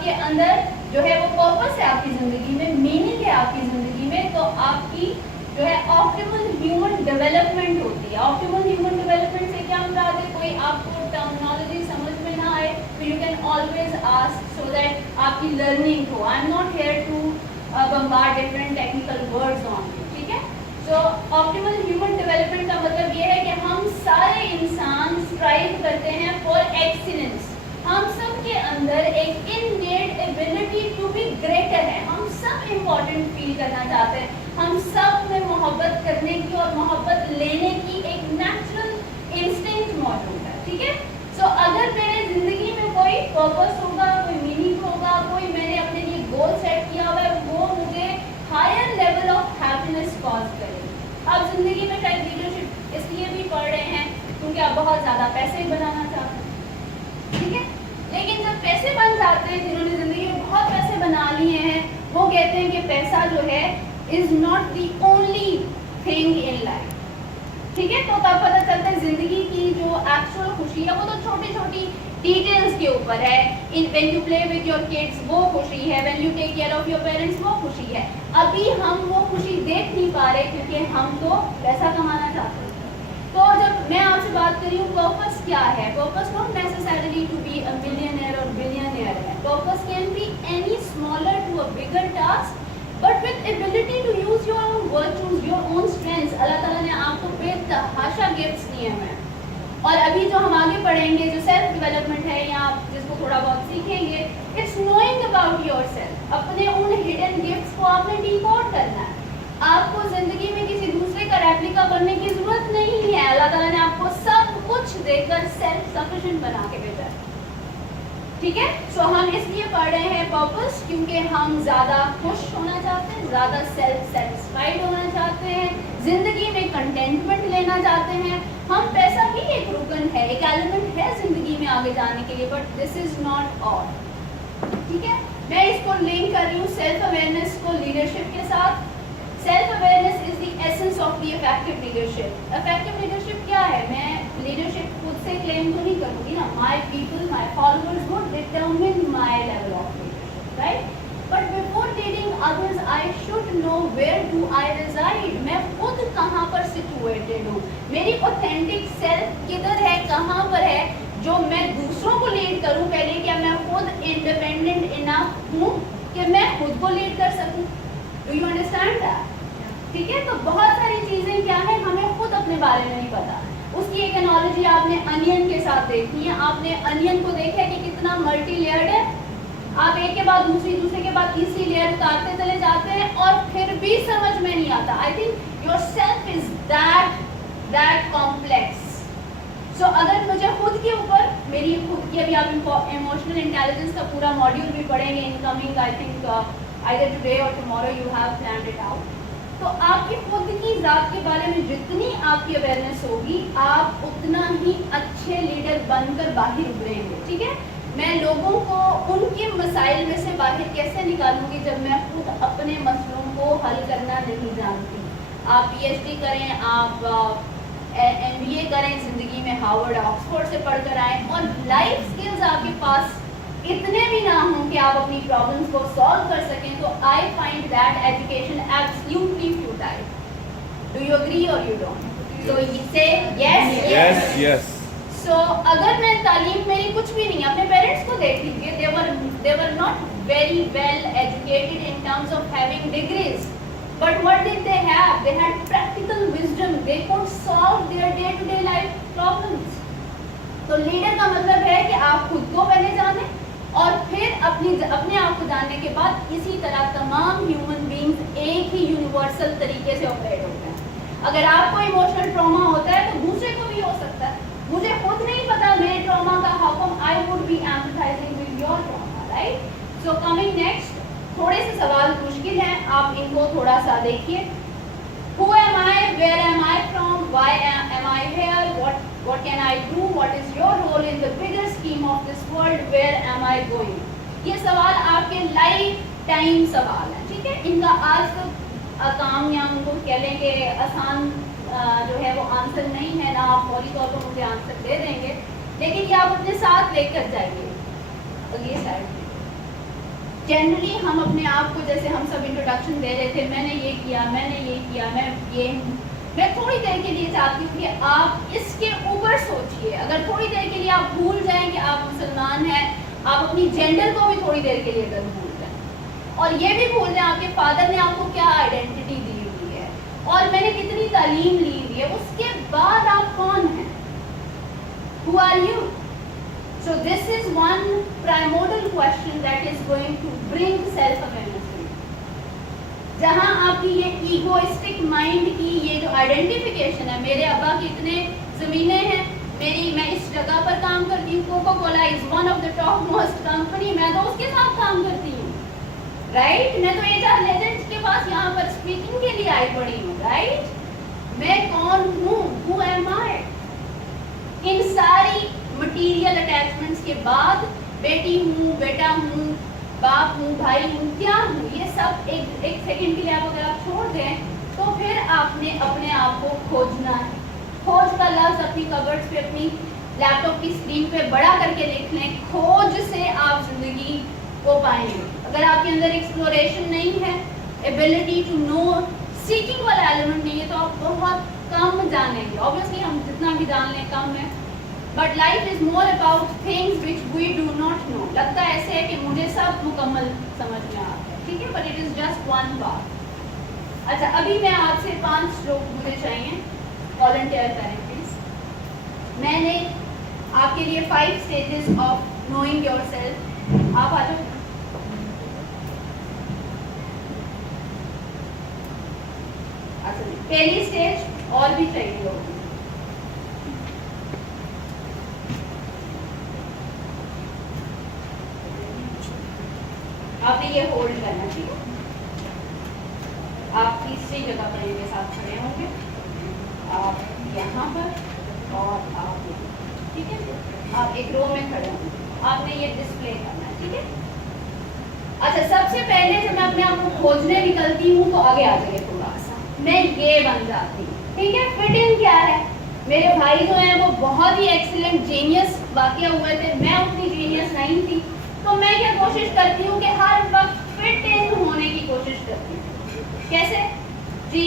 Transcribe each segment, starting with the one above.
आपके अंदर जो है वो पर्पस है आपकी ज़िंदगी में, मीनिंग है आपकी ज़िंदगी में, तो आपकी जो है ऑप्टिमल ह्यूमन डेवलपमेंट होती है। ऑप्टिमल ह्यूमन डेवलपमेंट से क्या मुराद है? कोई आपको टर्मिनोलॉजी समझ में ना आए तो you can always ask so that आपकी लर्निंग हो। I am not here to bombard different technical words on you, ठीक है। सो ऑप्टिमल ह्यूमन डेवलपमेंट का मतलब ये है कि हम सारे इंसान स्ट्राइव करते हैं फॉर एक्सीलेंस। हम सब के अंदर एक innate ability to be greater है। हम सब इम्पोर्टेंट फील करना चाहते हैं, हम सब में मोहब्बत करने की और मोहब्बत लेने की एक नेचुरल इंस्टिंक्ट मौजूद है, ठीक है। सो अगर मेरे जिंदगी में कोई पर्पस होगा, कोई मीनिंग होगा, कोई मैंने अपने लिए गोल सेट किया हुआ है, वो मुझे higher level of happiness cause करेगी। आप जिंदगी में शायद लीडरशिप इसलिए भी पढ़ रहे हैं क्योंकि आप बहुत ज़्यादा पैसे बनाना चाहते हैं, ठीक है। लेकिन जब पैसे बन जाते हैं, जिन्होंने जिंदगी में बहुत पैसे बना लिए हैं, वो कहते हैं कि पैसा जो है is not the only thing in life, ठीक है। तो तब पता चलता है जिंदगी की जो एक्चुअल खुशी है वो तो छोटी छोटी डिटेल्स के ऊपर है। In when you play with your kids वो खुशी है, when you take care of your parents वो खुशी है। अभी हम वो खुशी देख नहीं पा रहे क्योंकि हम तो पैसा कमाना चाहते हैं। तो जब मैं आपसे बात कर रही हूँ पर्पस क्या है, purpose not necessarily to be a millionaire और बिलियनेयर है। Purpose can be any smaller to a bigger task but with ability to use your own virtues, your own strengths. अल्लाह ताला ने आपको बेतहाशा गिफ्ट्स दिए हैं। और अभी जो हम आगे पढ़ेंगे जो सेल्फ डेवलपमेंट है या आप जिसको थोड़ा बहुत सीखेंगे, इट्स नोइंग अबाउट योरसेल्फ। अपने उन हिडन गिफ्ट्स को आपने डिकोड करना है। आपको जिंदगी में किसी दूसरे का रेप्लिका बनने की जरूरत नहीं है। अल्लाह ताला ने आपको सब कुछ देकर सेल्फ सफिशिएंट बना के भेजा है, ठीक है। सो हम इसलिए पढ़ रहे हैं पर्पस क्योंकि हम ज्यादा खुश होना चाहते हैं, ज्यादा सेल्फ सेटिस्फाइड होना चाहते हैं, जिंदगी में कंटेंटमेंट लेना चाहते हैं। हम पैसा भी एक रुकन है, एक एलिमेंट है जिंदगी में आगे जाने के लिए, but this is not all, ठीक है। मैं इसको लिंक कर रही हूँ सेल्फ अवेयरनेस को लीडरशिप के साथ। Self awareness is the essence of the effective leadership. Effective leadership क्या है? मैं लीडरशिप खुद से क्लेम तो नहीं करूंगी ना, my people, my followers would determine my level of leadership, right. But before leading others I should know where do I reside. मैं खुद कहाँ पर सिचुएटेड हूँ, मेरी ऑथेंटिक सेल्फ किधर है, कहाँ पर है, जो मैं दूसरों को लीड करूँ। पहले क्या मैं खुद इंडिपेंडेंट इनफ हूँ कि मैं खुद को लीड कर सकूँ? Do you understand that? ठीक है। तो बहुत सारी चीजें क्या है हमें खुद अपने बारे में नहीं पता। उसकी एक एनालॉजी आपने अनियन के साथ देखी है। आपने अनियन को देखा कि कितना मल्टी लेयर्ड है। आप एक के बाद दूसरी, दूसरे के बाद तीसरी लेयर उतारते चले जाते हैं और फिर भी समझ में नहीं आता। I think your self is that complex. So अगर मुझे खुद के ऊपर, मेरी खुद की, अभी आप इमोशनल इंटेलिजेंस का पूरा मॉड्यूल भी पढ़ेंगे incoming, I think either today or tomorrow you have planned it out। तो आपकी खुद की जात के बारे में जितनी आपकी अवेयरनेस होगी, आप उतना ही अच्छे लीडर बनकर बाहर उभरेंगे, ठीक है। मैं लोगों को उनके मसाइल में से बाहर कैसे निकालूंगी जब मैं खुद अपने मसलों को हल करना नहीं जानती। आप PhD करें, आप MBA करें, जिंदगी में हार्वर्ड ऑक्सफोर्ड से पढ़कर आए और लाइफ स्किल्स आपके पास इतने भी ना हों कि आप अपनी प्रॉब्लम्स को सॉल्व कर सकें, तो I find that education absolutely futile. Do you agree or you don't? So say yes yes yes. सो अगर मैं तालीम मेरी कुछ भी नहीं, अपने पेरेंट्स को देख लीजिए, they were not very well educated in terms of having degrees, but what did they have? They had practical wisdom. They could solve their day-to-day life problems. तो लीडर का मतलब है कि आप खुद को पहले जानें और फिर अपने आप को जानने के बाद इसी तरह तमाम ह्यूमन बीइंग्स एक ही यूनिवर्सल तरीके से ऑपरेट होते हैं। अगर आपको इमोशनल ट्रॉमा होता है तो दूसरे को भी हो सकता है। मुझे खुद नहीं पता मेरे ट्रॉमा का, how come I would be empathizing with your trauma, right. So coming next, थोड़े से सवाल मुश्किल हैं, आप इनको थोड़ा सा देखिए। Who am I? Where am I from? Why am I here? What can I do? What is your role in the bigger scheme of this world? Where am I going? ये सवाल आपके लाइफ टाइम सवाल हैं, ठीक है। इनका आज तो काम या उनको कह लेंगे आसान जो है वो आंसर नहीं है ना, आप फौरी तौर पर मुझे आंसर दे देंगे, लेकिन ये आप अपने साथ लेकर जाइए। अगली स्लाइड। जनरली हम अपने आप को, जैसे हम सब इंट्रोडक्शन दे रहे थे, मैंने ये किया, मैं ये हूँ, मैं थोड़ी देर के लिए चाहती हूँ कि आप इसके ऊपर सोचिए। अगर थोड़ी देर के लिए आप भूल जाएं कि आप मुसलमान हैं, आप अपनी जेंडर को भी थोड़ी देर के लिए अगर भूल जाएं और ये भी भूल जाएं आपके फादर ने आपको क्या आइडेंटिटी दी हुई है और मैंने कितनी तालीम ली हुई है, उसके बाद आप कौन हैं? Who are you? So this is one primordial question that is going to bring self-awareness. जहाँ आपकी ये ईगोइस्टिक माइंड की ये जो आइडेंटिफिकेशन है, मेरे अब्बा की इतने ज़मीनें हैं, मैं इस जगह पर काम करती हूँ, Coca Cola is one of the top most company, मैं तो उसके साथ काम करती हूँ, राइट? मैं तो एचआर लेजेंड्स के पास यहाँ पर स्पीकिंग के लिए आई पड़ी हूँ, राइट? मैं कौन हूँ? हु एम आई? इन सारी मटीरियल अटैचमेंट्स के बाद बेटी हूँ, बेटा हूँ, बाप हूँ, भाई हूँ, क्या हूँ, ये सब एक सेकंड के लिए आप अगर आप छोड़ दें तो फिर आपने अपने आप को खोजना है। खोज का लफ्ज़ अपनी कबर्ड्स पे, अपनी लैपटॉप की स्क्रीन पे बड़ा करके लिख लें। खोज से आप जिंदगी को पाएंगे। अगर आपके अंदर एक्सप्लोरेशन नहीं है, एबिलिटी टू नो, सीकिंग वाला एलिमेंट नहीं है, तो आप बहुत कम जानेंगे। ऑब्वियसली हम जितना भी जान लें कम है, but life is more about things which we do not know. लगता है ऐसे है कि मुझे सब मुकम्मल समझ में आता है, ठीक है, but it is just one part. अच्छा, अभी मैं आपसे 5 लोग मुझे चाहिए, वॉलंटियर करें प्लीज। मैंने आपके लिए 5 स्टेजेस ऑफ नोइंग योरसेल्फ, आप आ जाओ। अच्छा, पहली स्टेज और भी चाहिए लोग, आपने ये होल्ड करना चाहिए। आप तीसरी जगह पर इनके साथ खड़े होंगे, आप यहाँ पर और आप यहाँ, ठीक है? आप एक रो में खड़े होंगे, आपने ये डिस्प्ले करना है, ठीक है? अच्छा, सबसे पहले जब मैं अपने आप को खोजने निकलती हूँ तो आगे आ जाइए थोड़ा सा, मैं ये बन जाती हूँ, ठीक है? फिट इन क्या है? मेरे भाई जो हैं वो बहुत ही एक्सीलेंट जीनियस वाकया हुए थे, मैं उतनी जीनियस नहीं थी, तो मैं क्या कोशिश करती हूँ कि हर वक्त फिट इन होने की कोशिश करती हूँ। कैसे जी?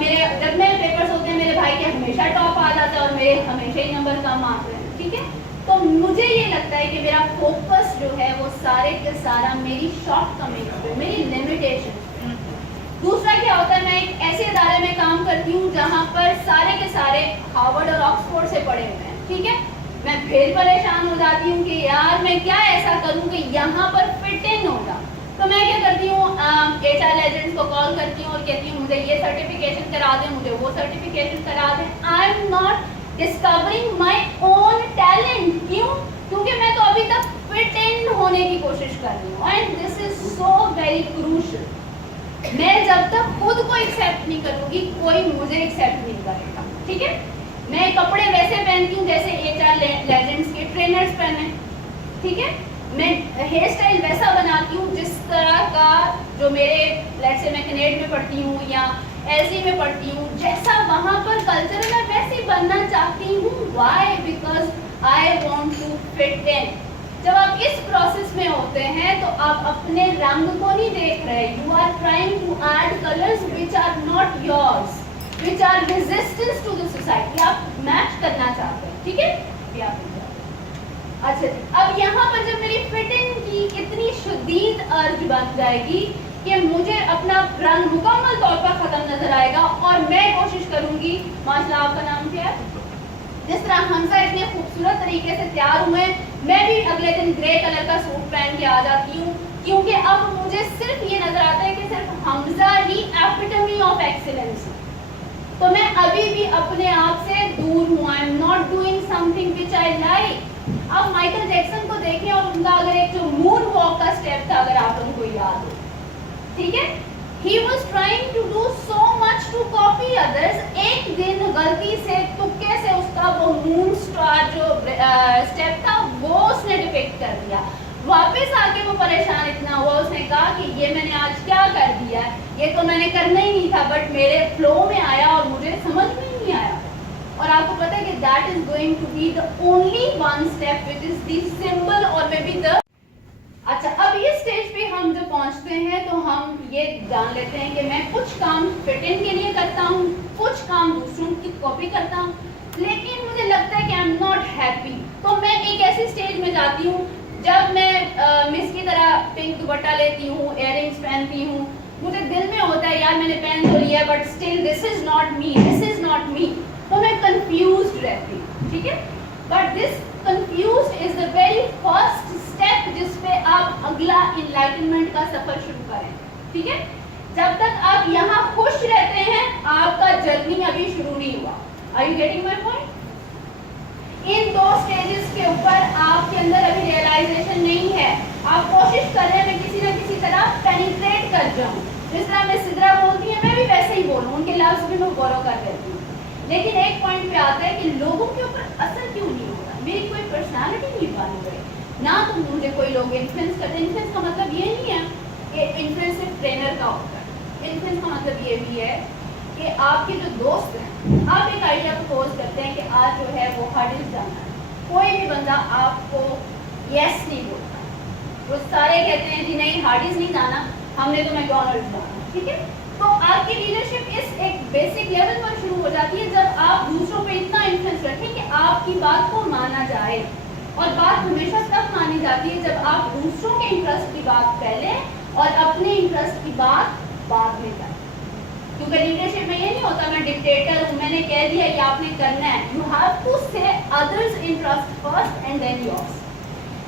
मेरे जब मेरे पेपर्स होते हैं, मेरे भाई के हमेशा टॉप आ जाता है और मेरे हमेशा ही नंबर कम आते हैं, ठीक है? तो मुझे ये लगता है कि मेरा फोकस जो है वो सारे के सारा मेरी शॉर्टकमिंग्स पे, मेरी लिमिटेशन। दूसरा क्या होता है, मैं एक ऐसे इदारे में काम करती हूँ जहाँ पर सारे के सारे हार्वर्ड और ऑक्सफोर्ड से पढ़े हुए हैं, ठीक है? मैं फिर परेशान हो जाती हूँ कि यार मैं क्या ऐसा करूँ कि यहाँ पर फिट इन हो जाऊँ। तो मैं क्या करती हूँ, एचआर एजेंट्स को कॉल करती हूँ और कहती हूँ मुझे ये सर्टिफिकेशन करा दें, मुझे वो सर्टिफिकेशन करा दें। आई am not discovering my own talent. क्यों? क्योंकि मैं तो अभी तक फिट इन होने की कोशिश कर रही हूँ, and this is so very crucial. मैं जब तक खुद को एक्सेप्ट नहीं करूँगी, कोई मुझे एक्सेप्ट नहीं करेगा, ठीक है? मैं कपड़े वैसे पहनती हूँ जैसे एचआर लेजेंड्स के ट्रेनर्स पहने, ठीक है? मैं हेयर स्टाइल वैसा बनाती हूँ जिस तरह का जो मेरे, लेट्स से मैं कनेड में पढ़ती हूँ या एलसी में पढ़ती हूँ, जैसा वहाँ पर कल्चर है वैसे बनना चाहती हूँ। Why? Because I want to fit in. जब आप इस प्रोसेस में होते हैं तो आप अपने रंग को नहीं देख रहे, you are trying to add colours which are not yours, which are resistance to the society. आप मैच करना चाहते हैं, ठीक है? अच्छा जी, अब यहाँ पर जब मेरी फिटिंग की इतनी शदीद अर्ज बन जाएगी कि मुझे अपना रंग मुकम्मल तौर पर खत्म नजर आएगा और मैं कोशिश करूंगी, माशाल्लाह आपका नाम क्या है? जिस तरह हमसा इतने खूबसूरत तरीके से तैयार हुए, मैं भी अगले दिन ग्रे कलर का सूट पहन के आ जाती हूँ, क्योंकि अब मुझे सिर्फ ये नजर आता है कि सिर्फ हमजा ही एपिटमी ऑफ एक्सीलेंस। तो मैं अभी भी अपने आप से दूर हूँ। आई am not doing something which I like. अब माइकल जैक्सन को देखें और उनका अगर एक जो मून वॉक का स्टेप था, अगर आप उनको याद हो, ठीक है? He was trying to do so much to copy others. एक दिन गलती से तुक्के से उसका वो मून स्टार जो स्टेप था वो उसने डिपिक्ट कर दिया। वापस आके वो परेशान इतना हुआ, उसने कहा कि ये मैंने आज क्या कर दिया, ये तो मैंने करना ही नहीं था, बट मेरे फ्लो में आया और मुझे समझ में नहीं आया। और आपको पता है कि that is going to be the only one step which is the symbol or maybe the। अच्छा, अब इस स्टेज पे हम हैं तो हम ये जान लेते हैं कि मैं कुछ काम फिट इन के लिए करता हूँ, कुछ काम दूसरों की कॉपी करता हूँ, लेकिन मुझे लगता है कि आई एम नॉट हैप्पी। तो मैं एक ऐसी स्टेज में जाती हूँ जब मैं मिस की तरह पिंक दुपट्टा लेती हूँ, इयररिंग्स पहनती हूँ, मुझे दिल में होता है यार मैंने पहन तो लिया but still this is not me, this is not me. तो मैं कंफ्यूज्ड रहती हूँ, ठीक है। But this confused is the very first step जिस पे आप अगला इनलाइटनमेंट का सफर शुरू करें, ठीक है। जब तक आप यहाँ खुश रहते हैं आपका जर्नी अभी शुरू नहीं हुआ। Are you getting my point? इन दो स्टेजेस के ऊपर आपके अंदर अभी रियलाइजेशन नहीं है। आप कोशिश कर रहे हैं मैं किसी न किसी तरह पेनिट्रेट कर जाऊं, जिस तरह मैं सिद्रा बोलती है मैं भी वैसे ही बोलूं, उनके लफ्ज भी मैं बोरो कर देती हूँ। लेकिन एक पॉइंट पे आता है कि लोगों के ऊपर असर क्यों नहीं हो रहा, मेरी कोई पर्सनालिटी नहीं बन रही ना, तो मुझे कोई लोग इन्फ्लुएंस करते। इन्फ्लुएंस का मतलब ये नहीं है कि इन्फ्लुएंस सिर्फ ट्रेनर का होता है। इन्फ्लुएंस का मतलब ये भी है कि आपके जो दोस्त हैं, आप एक आइडिया प्रपोज करते हैं कि आज जो है वो हार्डिल्स जाना है, कोई भी बंदा आपको यस नहीं बोलता, वो सारे कहते हैं जी नहीं हार्डिल्स नहीं जाना, हमने तो मैकडॉनल्ड्स जाना, ठीक है। तो आपकी लीडरशिप इस एक बेसिक लेवल पर शुरू हो जाती है जब आप दूसरों पे इतना इन्फ्लुएंस रखें कि आपकी बात को माना जाए। और बात हमेशा तब मानी जाती है जब आप दूसरों के इंटरेस्ट की बात पहले और अपने इंटरेस्ट की बात बाद में करें। क्योंकि लीडरशिप में ये नहीं होता मैं डिक्टेटर हूँ, मैंने कह दिया ये आपने करना है। You have to say others interest first and then yours.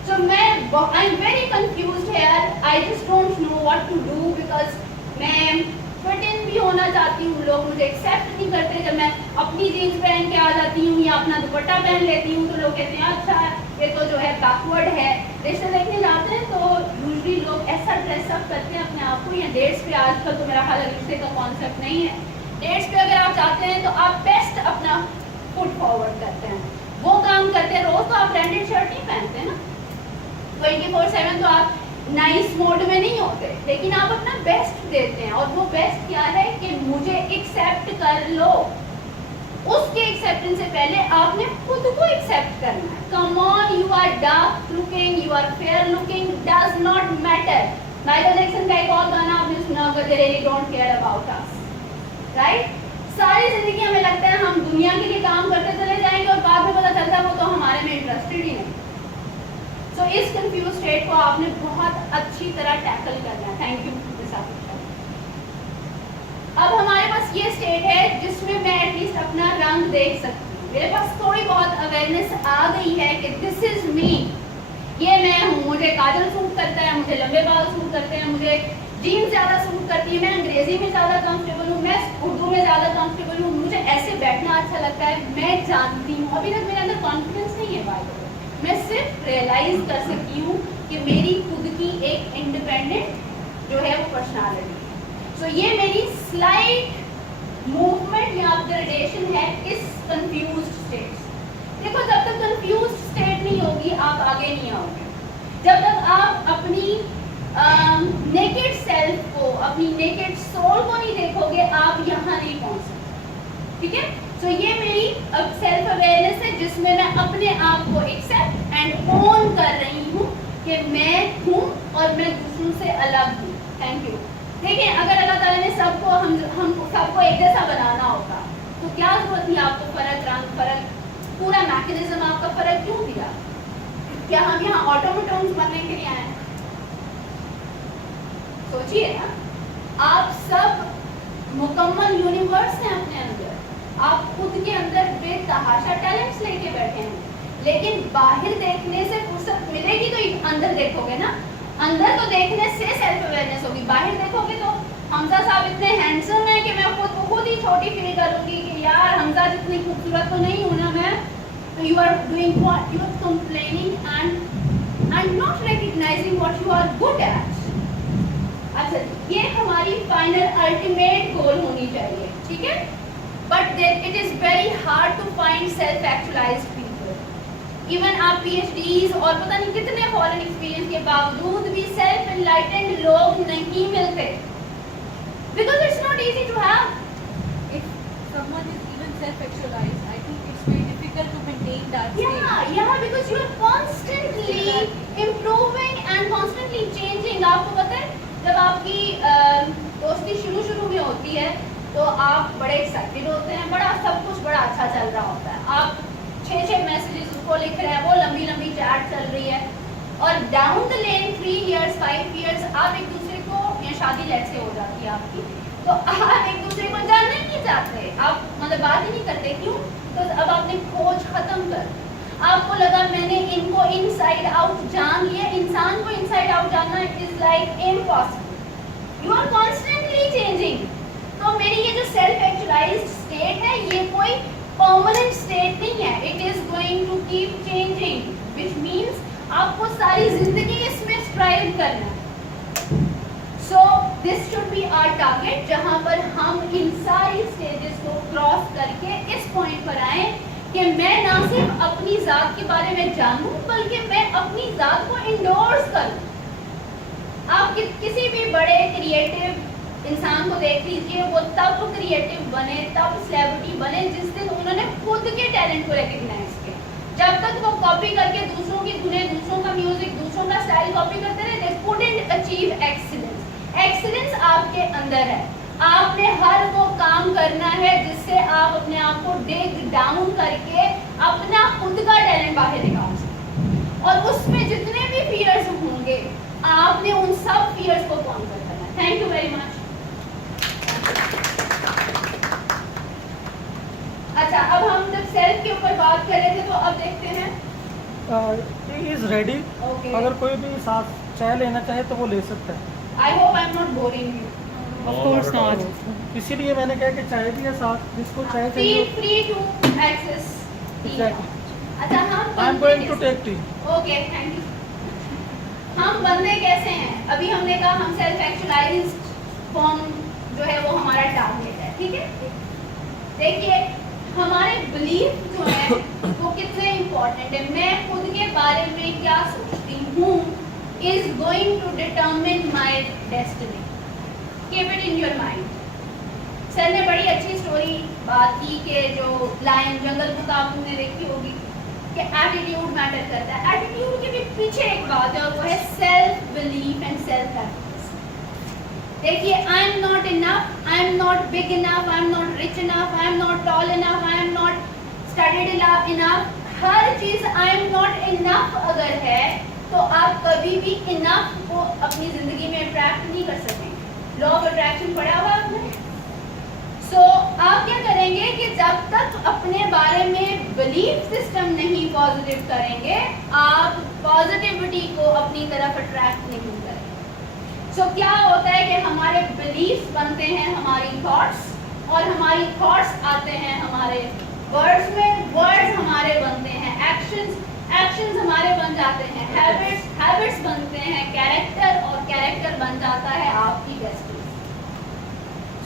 So I am very confused here, I just don't know what to do, because मैं फिट इन भी होना चाहती हूँ, लोग मुझे एक्सेप्ट नहीं करते। जब मैं अपनी जीन्स पहन के आ जाती हूँ या अपना दुपट्टा पहन लेती हूँ तो लोग कहते हैं अच्छा ये तो जो है बैकवर्ड है। रिश्ते देखने जाते हैं तो यूजली लोग ऐसा ड्रेसअप करते हैं अपने आप को, या डेट्स पे आजकल तो मेरा ख्याल रिश्ते का कॉन्सेप्ट नहीं है। डेट्स पे अगर आप जाते हैं तो आप बेस्ट अपना फुट फॉरवर्ड करते हैं, वो काम करते हैं। रोज तो आप ब्रांडेड शर्ट नहीं पहनते ना, 24/7 तो आप नाइस मोड में नहीं होते, लेकिन आप अपना बेस्ट देते हैं। और वो बेस्ट क्या है कि मुझे एक्सेप्ट कर लो। उसके एक्सेप्टेंस से पहले आपने खुद को एक्सेप्ट करना है। Come on, you are dark looking, you are fair looking, does not matter. Michael Jackson का एक और गाना आपने सुना होगा, they really don't care about us, right. सारी जिंदगी हमें लगता है हम दुनिया के लिए काम करते चले जाएंगे और बाद में पता चलता है वो तो हमारे में इंटरेस्टेड ही नहीं। तो इस कंफ्यूज स्टेट को आपने बहुत अच्छी तरह टैकल करना है। Thank you. अब हमारे पास ये स्टेट है जिसमें मैं एटलीस्ट अपना रंग देख सकती हूँ, मेरे पास थोड़ी बहुत अवेयरनेस आ गई है कि दिस इज मी, ये मैं हूँ। मुझे काजल सूट करता है, मुझे लंबे बाल सूट करते हैं, मुझे जीन्स ज्यादा सूट करती है, मैं अंग्रेजी में ज्यादा कंफर्टेबल हूँ, मैं उर्दू में ज्यादा कंफर्टेबल हूँ, मुझे ऐसे बैठना अच्छा लगता है। मैं जानती हूँ, अभी तक मेरे अंदर कॉन्फिडेंस नहीं है भाई, मैं सिर्फ रियलाइज कर सकती हूँ कि मेरी खुद की एक इंडिपेंडेंट जो है वो पर्सनालिटी है। सो ये मेरी स्लाइट मूवमेंट या अपग्रेडेशन है इस कंफ्यूज्ड स्टेट से। देखो जब तक कंफ्यूज्ड स्टेट नहीं होगी आप आगे नहीं आओगे। जब तक आप अपनी नेकेड सेल्फ को, अपनी नेकेड सोल को नहीं देखोगे आप यहाँ नहीं पहुँच सकते, ठीक है। तो ये मेरी अब सेल्फ अवेयरनेस है जिसमें मैं अपने आप को एक्सेप्ट एंड ओन कर रही हूँ कि मैं हूँ और मैं दूसरों से अलग हूँ। Thank you. देखिए अगर अल्लाह ताला ने सबको हम सबको एक जैसा बनाना होता तो क्या जरूरत थी आपको फर्क, रंग फर्क, पूरा मैकेनिज्म आपका फर्क क्यों दिया? क्या हम यहाँ ऑटोमेटॉन्स बनने के लिए आए हैं? सोचिए ना, आप सब मुकम्मल यूनिवर्स हैं अपने अंदर, आप खुद के अंदर बेतहाशा टैलेंट्स लेके बैठे हैं, लेकिन बाहर देखने से फुर्सत मिलेगी तो अंदर देखोगे ना। अंदर तो देखने से सेल्फ अवेयरनेस होगी, बाहर देखोगे तो हमजा साहब इतने हैंडसम है कि मैं खुद को खुद ही छोटी फील करूंगी कि यार हमजा जितनी खूबसूरत तो नहीं हूं ना मैं। तो you are doing what, you are complaining and not recognising what you are good at. अच्छा, ये हमारी फाइनल अल्टीमेट गोल होनी चाहिए, ठीक है। But it is very hard to find self actualized people. Even आप PhDs और पता नहीं कितने फॉरेन एक्सपीरियंस के बावजूद भी सेल्फ एनलाइटेंड लोग नहीं मिलते, because it's not easy to have. If someone is even self actualized, I think it's very difficult to maintain that state. Yeah, because you are constantly improving and constantly changing. आपको पता है जब आपकी दोस्ती शुरू में होती है तो आप बड़े एक्साइटेड होते हैं, बड़ा सब कुछ बड़ा अच्छा चल रहा होता है, आप 6 मैसेजेस उसको लिख रहे हैं, वो लंबी चैट चल रही है, और down the lane 3 years 5 years आप एक दूसरे को, या शादी लेट से हो जाती है आपकी, तो आप एक दूसरे को जानना ही नहीं चाहते, आप मतलब बात ही नहीं करते। क्यों? तो अब आपने खोज खत्म कर, आपको लगा मैंने इनको इनसाइड आउट जान लिया। इंसान को इनसाइड आउट जानना is like impossible, you are constantly changing. तो मेरी ये जो सेल्फ एक्चुअलाइज्ड स्टेट है ये कोई परमानेंट स्टेट नहीं है, it is going to keep changing, which means आपको सारी जिंदगी इसमें स्ट्राइव करना है। So this should be our target, जहां पर हम इन सारी स्टेजेस को क्रॉस करके इस पॉइंट पर आए कि मैं ना सिर्फ अपनी जात के बारे में जानूं बल्कि मैं अपनी जात को इंडोर्स करूं। आप किसी भी बड़े क्रिएटिव इंसान को देख लीजिए, वो तब क्रिएटिव बने, तब सेलिब्रिटी बने जिस दिन उन्होंने खुद के टैलेंट को रिकग्नाइज किया। जब तक वो कॉपी करके दूसरों की धुनें, दूसरों का म्यूजिक, दूसरों का स्टाइल कॉपी करते रहे, they couldn't achieve excellence. Excellence आपके अंदर है, आपने हर वो काम करना है जिससे आप अपने आप को डिग डाउन करके अपना खुद का टैलेंट बाहर निकाल सकें, और उसमें जितने भी फियर्स होंगे आपने उन सब फियर्स को कॉन्कर करना है। Thank you very much. अच्छा, अब हम जब सेल्फ के ऊपर बात कर रहे थे तो अब देखते हैं इज रेडी। अगर कोई भी साथ चाय लेना चाहे तो वो ले सकता है। I hope I am not boring you. Of course not, इसीलिए मैंने कहा कि चाय भी है साथ, जिसको चाय चाहिए फ्री टू एक्सेस टी। अच्छा, हम I am going to take tea. Okay, thank you. हम बंदे कैसे हैं? अभी हमने कहा हम सेल्फ एक्चुअलाइज्ड फॉर्म जो है वो हमारा टारगेट है, ठीक है। देखिए हमारे बिलीफ जो है वो कितने इम्पोर्टेंट है, मैं खुद के बारे में क्या सोचती हूँ is going to determine my destiny. Keep it in your mind. Sir ने बड़ी अच्छी स्टोरी बात की कि जो लायन जंगल बुक आपने देखी होगी कि एटीट्यूड मैटर करता है। एटीट्यूड के भी पीछे एक बात है और वो है self belief and self efforts. देखिए, I am not enough, I am not big enough, I am not rich enough, I am not tall enough, I am not studied enough. हर चीज आई एम नॉट इनफ अगर है तो आप कभी भी enough को अपनी जिंदगी में अट्रैक्ट नहीं कर सकेंगे। लॉ ऑफ अट्रैक्शन पढ़ा हुआ आपने? सो आप क्या करेंगे कि जब तक अपने बारे में बिलीफ सिस्टम नहीं पॉजिटिव करेंगे आप पॉजिटिविटी को अपनी तरफ अट्रैक्ट नहीं करेंगे। सो क्या होता है कि हमारे बिलीफ्स बनते हैं हमारी थॉट्स, और हमारी थॉट्स आते हैं हमारे वर्ड्स में, वर्ड्स हमारे बनते हैं एक्शंस, एक्शंस हमारे बन जाते हैं हैबिट्स, हैबिट्स बनते हैं कैरेक्टर, और कैरेक्टर बन जाता है आपकी डेस्टिनी।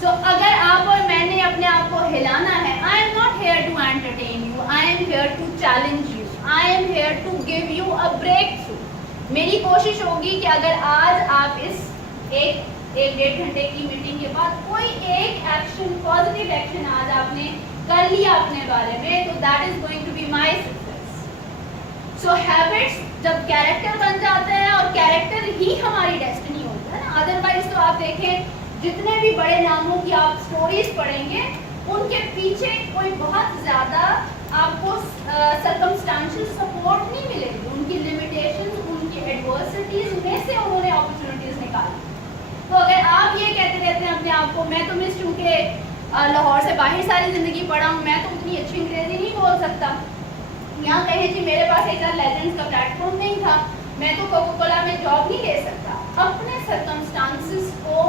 सो अगर आप और मैंने अपने आप को हिलाना है, I am not here to entertain you, I am here to challenge you, I am here to give you a breakthrough. मेरी कोशिश होगी कि अगर आज आप इस एक डेढ़ घंटे की मीटिंग के बाद कोई एक एक्शन, पॉजिटिव एक्शन आज आपने कर लिया अपने बारे में, तो that is going to be my success. So habits जब कैरेक्टर बन जाते हैं, और कैरेक्टर ही हमारी डेस्टिनी होता है ना। अदरवाइज तो आप देखें जितने भी बड़े नामों की आप स्टोरीज पढ़ेंगे उनके पीछे कोई बहुत ज़्यादा आपको सर्कमस्टांशियल सपोर्ट नहीं मिलेगी, उनकी लिमिटेशंस, उनकी एडवर्सिटीज में से उन्होंने अपॉर्चुनिटीज निकाली। तो अगर आप ये कहते रहते हैं अपने आप को, मैं तो मिस चूँकि लाहौर से बाहर सारी ज़िंदगी पढ़ा हूँ, मैं तो उतनी अच्छी अंग्रेजी नहीं बोल सकता, यहाँ कहें जी मेरे पास एक लेजेंड्स का प्लेटफॉर्म नहीं था, मैं तो कोका कोला में जॉब नहीं ले सकता। अपने सर्कमस्टांसेस को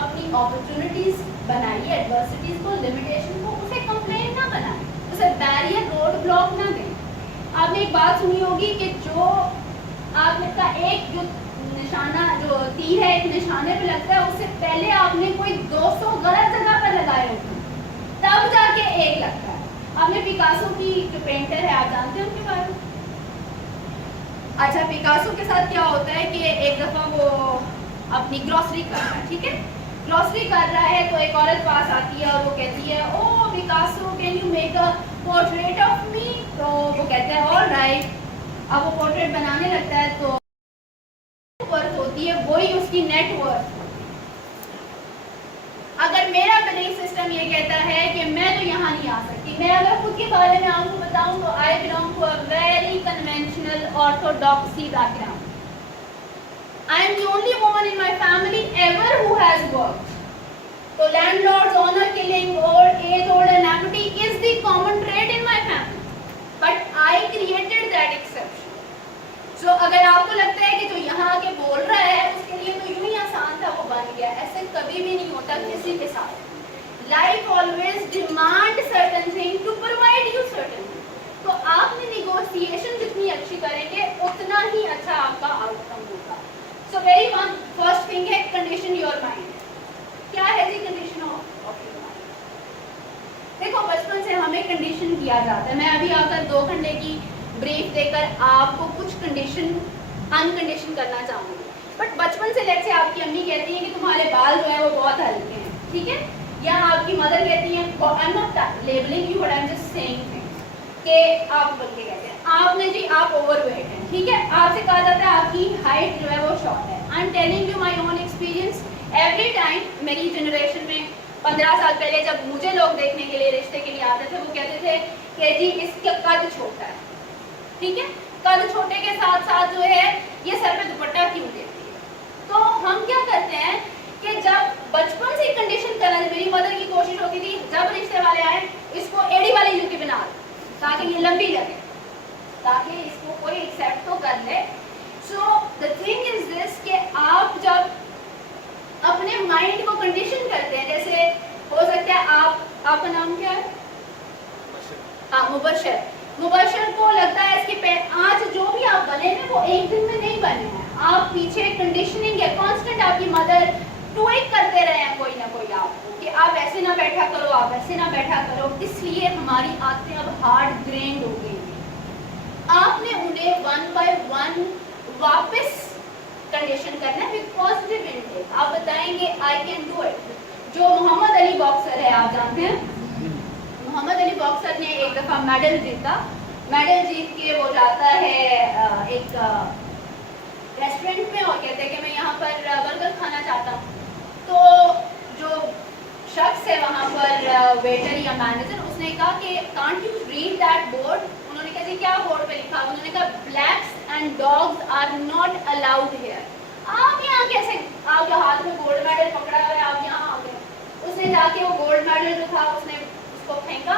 अपनी अपॉर्चुनिटीज बनाइए, एडवर्सिटीज को, लिमिटेशन को, उसे कंप्लेन ना बनाएं, उसे बैरियर, रोड ब्लॉक ना दें। आपने एक बात सुनी होगी कि जो आपने का एक जो निशाना, जो तीर है एक निशाने पे लगता है, उससे पहले आपने कोई 200 गलत जगह पर लगाए होते हैं, तब जाके एक लगता है। आपने पिकासो की जो पेंटर है, आप जानते हैं उनके बारे में? अच्छा, पिकासो के साथ क्या होता है कि एक दफ़ा वो अपनी ग्रॉसरी कर रहा है, ठीक है, ग्रॉसरी कर रहा है, तो एक औरत पास आती है और वो कहती है, oh Picasso can you make a portrait of me? तो वो कहते हैं ऑल राइट। अब वो पोर्ट्रेट बनाने लगता है तो वर्थ होती है वही उसकी नेट वर्थ, मेरा बिलीफ सिस्टम ये कहता है कि मैं तो यहाँ नहीं आ सकती। मैं अगर खुद के बारे में आपको बताऊं तो I belong to a very conventional orthodoxy background. I am the only woman in my family ever who has worked. तो landlords, honour killing, old age, old enmity is the common trade in my family, but I created that exception. So अगर आपको लगता है कि जो यहाँ आके बोल रहा है उसके लिए तो यूं ही आसान था वो बन गया, ऐसे कभी भी नहीं होता किसी के साथ। Life always demand certain thing to provide you certain thing. तो आपने निगोशिएशन जितनी अच्छी करेंगे उतना ही अच्छा आपका आउटकम होगा। सो वेरी फर्स्ट थिंग है कंडीशन योर माइंड। क्या है जी कंडीशन ऑफ योर माइंड? देखो बचपन से हमें कंडीशन किया जाता है। मैं अभी आकर 2 घंटे की ब्रीफ देकर आपको कुछ कंडीशन अनकंडीशन करना चाहूँगी, बट बचपन से लेकर आपकी अम्मी कहती है कि तुम्हारे बाल जो है वो बहुत हल्के हैं, ठीक है, या आपकी मदर कहती है, I am not labelling you but I am just saying things, कि आप बल्कि कहते हैं आपने जी आप ओवरवेट हैं, ठीक है, आपसे कहा जाता है आपकी हाइट जो है वो शॉर्ट है। I am telling you my own experience. Every time मेरी जनरेशन में 15 साल पहले जब मुझे लोग देखने के लिए रिश्ते के लिए आते थे वो कहते थे कि जी इसका कद छोटा है, ठीक है, कद छोटे के साथ साथ जो है ये सर पे दुपट्टा क्यों देती है। तो हम क्या करते हैं कि जब बचपन से कंडीशन करना, मेरी मदर की कोशिश होती थी जब रिश्ते वाले आए इसको एड़ी वाली जूती बना दो ताकि ये लंबी लगे, ताकि इसको कोई एक्सेप्ट तो कर ले। So the thing is this कि आप जब अपने माइंड को कंडीशन करते हैं, जैसे हो सकता है आपका नाम क्या है? हाँ, मुबशर। मुबशर को लगता है इसके आज जो भी आप बने हैं वो एक दिन में नहीं बने हैं, आप पीछे कंडीशनिंग है कांस्टेंट, आपकी मदर ट्विक करते रहे हैं कोई ना कोई आपको कि आप ऐसे ना बैठा करो, आप ऐसे ना बैठा करो, इसलिए हमारी आदतें अब हार्ड ग्रेन्ड हो गई हैं। आपने उन्हें 1 by 1 वापस कंडीशन करना है विद पॉजिटिव इनटेक। आप बताएंगे आई कैन डू इट। जो मोहम्मद अली बॉक्सर है, आप जानते हैं मोहम्मद अली बॉक्सर ने एक दफ़ा मेडल जीता। मेडल जीत के वो जाता है एक रेस्टोरेंट में और कहते हैं कि मैं यहाँ पर बर्गर खाना चाहता हूँ। तो जो शख्स है वहाँ पर वेटर या मैनेजर, उसने कहा कि can't you read that board. उन्होंने कहा जी क्या बोर्ड पे लिखा? उन्होंने कहा blacks and dogs are not allowed here. आप यहाँ कैसे, आपके हाथ में गोल्ड मेडल पकड़ा हुआ है, आप यहाँ आ गए। उसने जाके वो गोल्ड मेडल जो था उसने उसको फेंका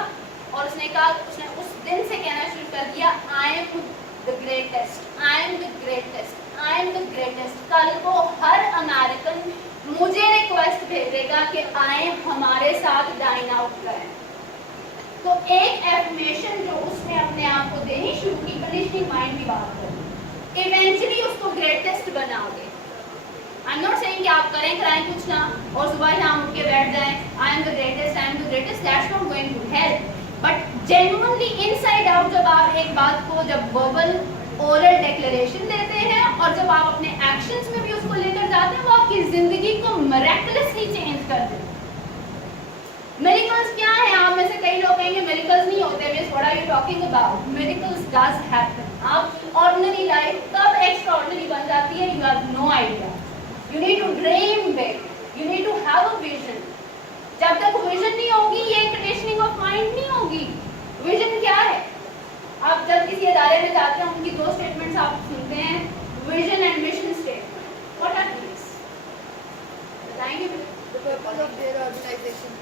और उसने कहा, उसने उस दिन से कहना शुरू कर दिया आई am the greatest, I am the greatest, I am the greatest. कल को हर अमेरिकन मुझे रिक्वेस्ट भेजेगा कि आए हमारे साथ डाइन आउट करें। तो एक एफर्मेशन जो उसने अपने आप को देनी शुरू की, कंडीशनिंग माइंड की बात करें, इवेंचुअली उसको ग्रेटेस्ट बना दे। आई एम नॉट सेइंग कि आप करें कराएं कुछ ना और सुबह शाम उठ के बैठ जाएं I am the greatest, I am the greatest, that's not going to help. But genuinely inside out जब आप एक बात को जब वर्बल ओरल डिक्लेरेशन देते हैं और जब आप अपने एक्शंस में भी उसको लेकर जाते हैं वो आपकी जिंदगी को मिरेकलसली चेंज कर देते हैं। मिरेकल्स क्या है? आप में से कई लोग कहेंगे मिरेकल्स नहीं होते, miss what are you talking about? Miracles does happen. आप ऑर्डिनरी लाइफ कब एक्स्ट्राऑर्डिनरी बन जाती है, you have no idea. You need to dream big, you need to have a vision. जब तक विजन नहीं होगी ये कंडीशनिंग ऑफ माइंड नहीं होगी। विजन क्या है? आप जब किसी अदारे में जाते हैं उनकी 2 स्टेटमेंट्स आप सुनते हैं, vision and mission statement. What are these? बताएंगे? The purpose of their organization.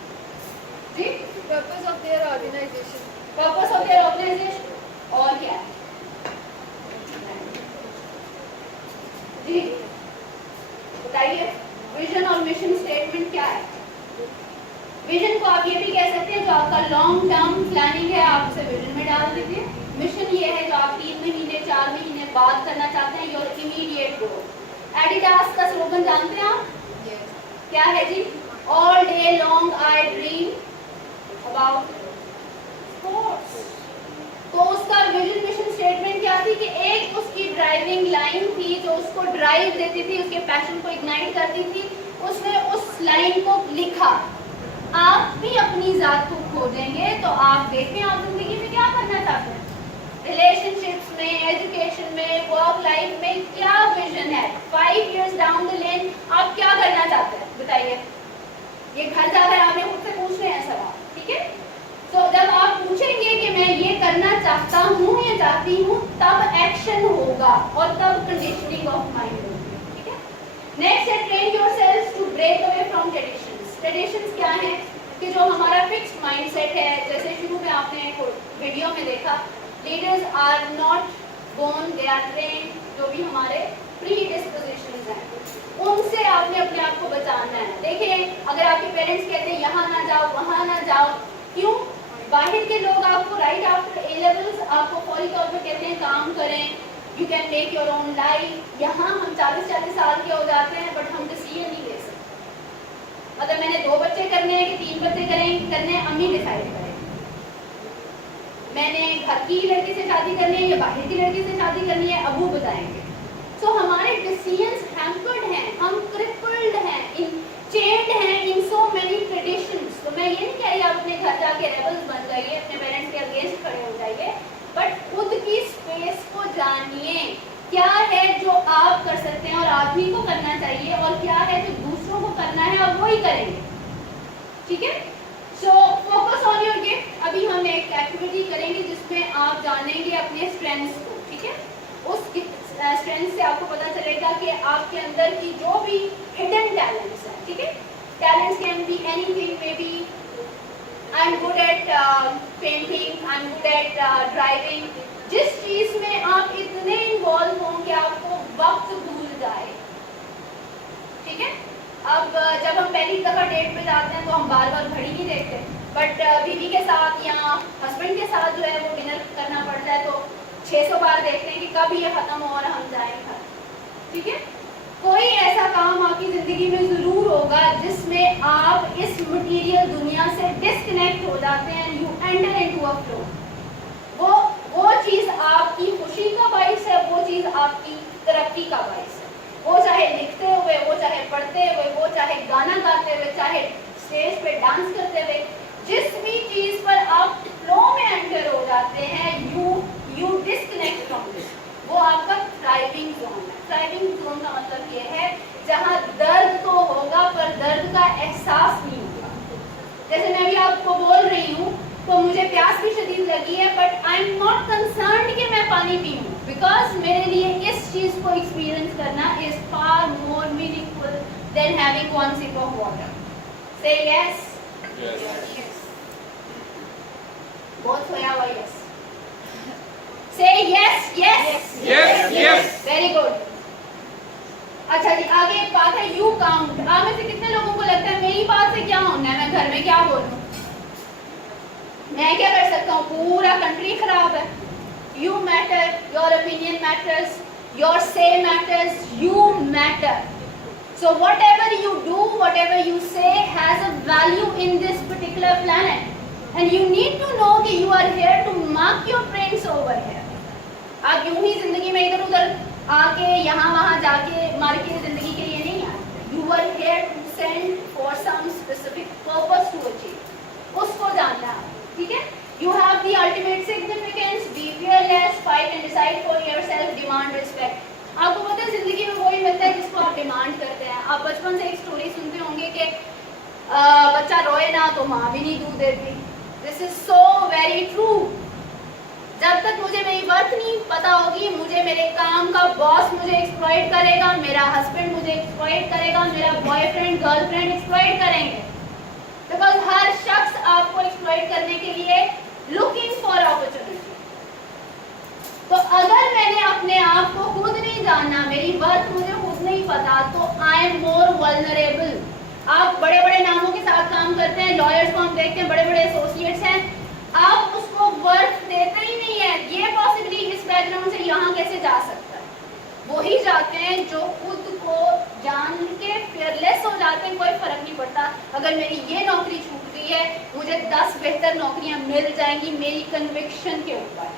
Ji? Purpose of their organization. Purpose of their organization और क्या है? जी बताइए, विजन और मिशन स्टेटमेंट क्या है? विजन को आप ये भी कह सकते हैं जो आपका लॉन्ग टर्म प्लानिंग है, आप उसे विजन में डाल दीजिए। मिशन ये है जो आप 3 महीने 4 महीने बाद करना चाहते हैं, योर इमीडिएट गोल। एडिडास का स्लोगन जानते हैं आप? Yes. क्या है जी? All day long I dream about sports. तो उसका विजन मिशन स्टेटमेंट क्या थी कि एक उसकी ड्राइविंग लाइन थी जो उसको ड्राइव देती थी, उसके पैशन को इग्नाइट करती थी। उसने उस लाइन को लिखा। आप भी अपनी जात को खोजेंगे तो आप देखें आप जिंदगी में क्या करना चाहते हैं, रिलेशनशिप्स में, एजुकेशन में, वर्क लाइफ में क्या विजन है। 5 years डाउन द लेन आप क्या करना चाहते हैं बताइए। ये घर जाकर आपने खुद से पूछने हैं सवाल, ठीक है। तो जब आप पूछेंगे कि मैं ये करना चाहता हूँ या चाहती हूँ, तब एक्शन होगा और तब कंडीशनिंग ऑफ माइंड होगी, ठीक है। नेक्स्ट है train yourself to break away from traditions. Traditions क्या है कि जो हमारा फिक्स्ड माइंडसेट है, जैसे शुरू में आपने वीडियो में देखा, leaders are not born, they are trained. जो भी हमारे प्री डिस्पोजिशंस हैं उनसे आपने अपने आप को बचाना है। देखिए, अगर आपके पेरेंट्स कहते हैं यहाँ ना जाओ, वहाँ ना जाओ, क्यों? बाहर के लोग आपको राइट आफ्टर ए लेवल्स आपको फौरी तौर पर कहते हैं काम करें, you can make your own life. यहाँ हम 40-40 साल के हो जाते हैं बट हम डिसीजन नहीं ले सकते। अगर मैंने 2 बच्चे करने हैं कि 3 बच्चे करने हैं, अम्मी डिसाइड करें। मैंने घर की लड़की से शादी करनी है या बाहर की लड़की से शादी करनी है, अबू बताएंगे। सो हमारे डिसीजंस हैम्पर्ड हैं, हम क्रिपल्ड हैं, चेन्ड हैं इन सो मेनी ट्रेडिशंस। तो मैं ये नहीं कह रही आप अपने घर जाके रेबल्स बन जाइए, अपने पेरेंट्स के अगेंस्ट खड़े हो जाइए, बट खुद की स्पेस को जानिए, क्या है जो आप कर सकते हैं और आप ही को करना चाहिए, और क्या है जो दूसरों को करना है और वो ही करेंगे, ठीक है। So focus on your gift. अभी हम एक एक्टिविटी करेंगे जिसमें आप जानेंगे अपने स्ट्रेंथ्स को, ठीक है। उस स्ट्रेंथ से आपको पता चलेगा कि आपके अंदर की जो भी हिडन टैलेंट्स हैं, ठीक है। Talents can be anything, maybe I am good at painting, I am good at driving. जिस चीज में आप इतने इन्वॉल्व हों कि आपको वक्त भूल जाए, ठीक है। अब जब हम पहली दफा डेट पे जाते हैं तो हम बार बार घड़ी नहीं देखते, बट बीवी के साथ या हस्बैंड के साथ जो है वो डिनर करना पड़ता है तो 600 बार देखते हैं कि कब ये खत्म हो और हम जाएं घर, ठीक है। कोई ऐसा काम आपकी जिंदगी में जरूर होगा जिसमें आप इस मटेरियल दुनिया से डिस्कनेक्ट हो जाते हैं, you enter into a flow. वो चीज आपकी खुशी का बाइस है, वो चीज आपकी तरक्की का बाइस है। वो चाहे लिखते हुए, वो चाहे पढ़ते हुए, वो चाहे गाना गाते हुए, चाहे स्टेज पे डांस करते हुए, जिस भी चीज पर आप फ्लो में एंटर हो जाते हैं, यू डिस्कनेक्ट फ्रॉम दिस, वो आपका थ्राइविंग जोन है। थ्राइविंग जोन का मतलब ये है जहाँ दर्द तो होगा पर दर्द का एहसास नहीं होगा। जैसे मैं अभी आपको बोल रही हूँ तो मुझे प्यास भी शदीद लगी है, but I am not concerned कि मैं पानी पीऊँ, बिकॉज मेरे लिए इस चीज को एक्सपीरियंस करना is far more meaningful than having one sip of water. Say yes, बहुत सोया हुआ yes. Say yes yes yes yes. Very good. अच्छा जी, आगे एक बात है यू काउंट। आप में से कितने लोगों को लगता है मेरी बात से क्या होना है, मैं घर में क्या बोलूं, मैं क्या कर सकता हूँ, पूरा कंट्री खराब है। You matter, your opinion matters, your say matters, you matter. So whatever you do, whatever you say has a value in this particular planet, and you need to know that you are here to mark your prints over here. आप यूं ही जिंदगी में इधर उधर आके यहाँ वहाँ जाके मार के जिंदगी के लिए नहीं आए। You are here to send for some specific purpose to achieve. उसको जानना है, ठीक है। You have the ultimate significance. Be fearless, fight and decide for yourself. Demand respect. आपको पता है जिंदगी में वही मिलता है जिसको आप डिमांड करते हैं। आप बचपन से एक स्टोरी सुनते होंगे कि बच्चा रोए ना तो माँ भी नहीं दूध देती। This is so very true. जब तक मुझे मेरी वर्थ नहीं पता होगी, मुझे मेरे काम का बॉस मुझे एक्सप्लॉइट करेगा, मेरा हस्बैंड मुझे एक्सप्लॉइट करेगा, मेरा बॉयफ्रेंड गर्लफ्रेंड एक्सप्लॉइट करेंगे, बिकॉज हर शख्स आपको एक्सप्लॉइट करने के लिए लुकिंग फॉर अपॉर्चुनिटी। तो अगर मैंने अपने आप को खुद नहीं जाना, मेरी वर्थ मुझे खुद नहीं पता, तो आई एम मोर वल्नरेबल। आप बड़े बड़े नामों के साथ काम करते हैं, लॉयर्स को हम देखते हैं, बड़े बड़े एसोसिएट्स हैं, आप उसको वर्थ देते ही नहीं है। ये पॉसिबली इस बैकग्राउंड से यहाँ कैसे जा सकता है? वही जाते हैं जो खुद को जान के फियरलेस हो जाते हैं, कोई फर्क नहीं पड़ता अगर मेरी ये नौकरी छूट गई है, मुझे 10 बेहतर नौकरियां मिल जाएंगी मेरी कन्विक्शन के ऊपर।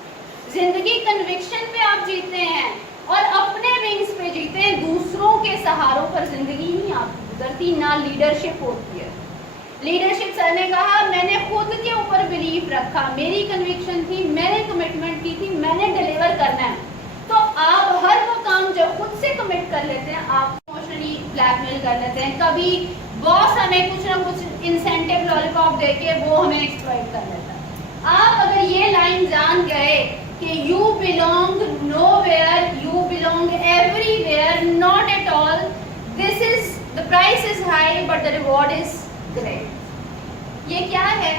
जिंदगी कन्विक्शन पे आप जीते हैं और अपने विंग्स पे जीते हैं, दूसरों के सहारों पर जिंदगी नहीं आपकी गुजरती, ना लीडरशिप होती है। लीडरशिप सर ने कहा मैंने खुद के ऊपर बिलीव रखा, मेरी कन्विक्शन थी, मैंने कमिटमेंट की थी, मैंने डिलीवर करना है। तो आप हर वो काम जो खुद से कमिट कर लेते हैं, आप इमोशनली ब्लैकमेल कर लेते हैं, कभी बॉस हमें कुछ ना कुछ इंसेंटिव लॉलीपॉप देके वो हमें एक्सप्लॉइट कर लेता है। आप अगर ये लाइन जान गए कि you belong nowhere, you belong everywhere, not at all, this is the price is high but the reward is great. ये क्या है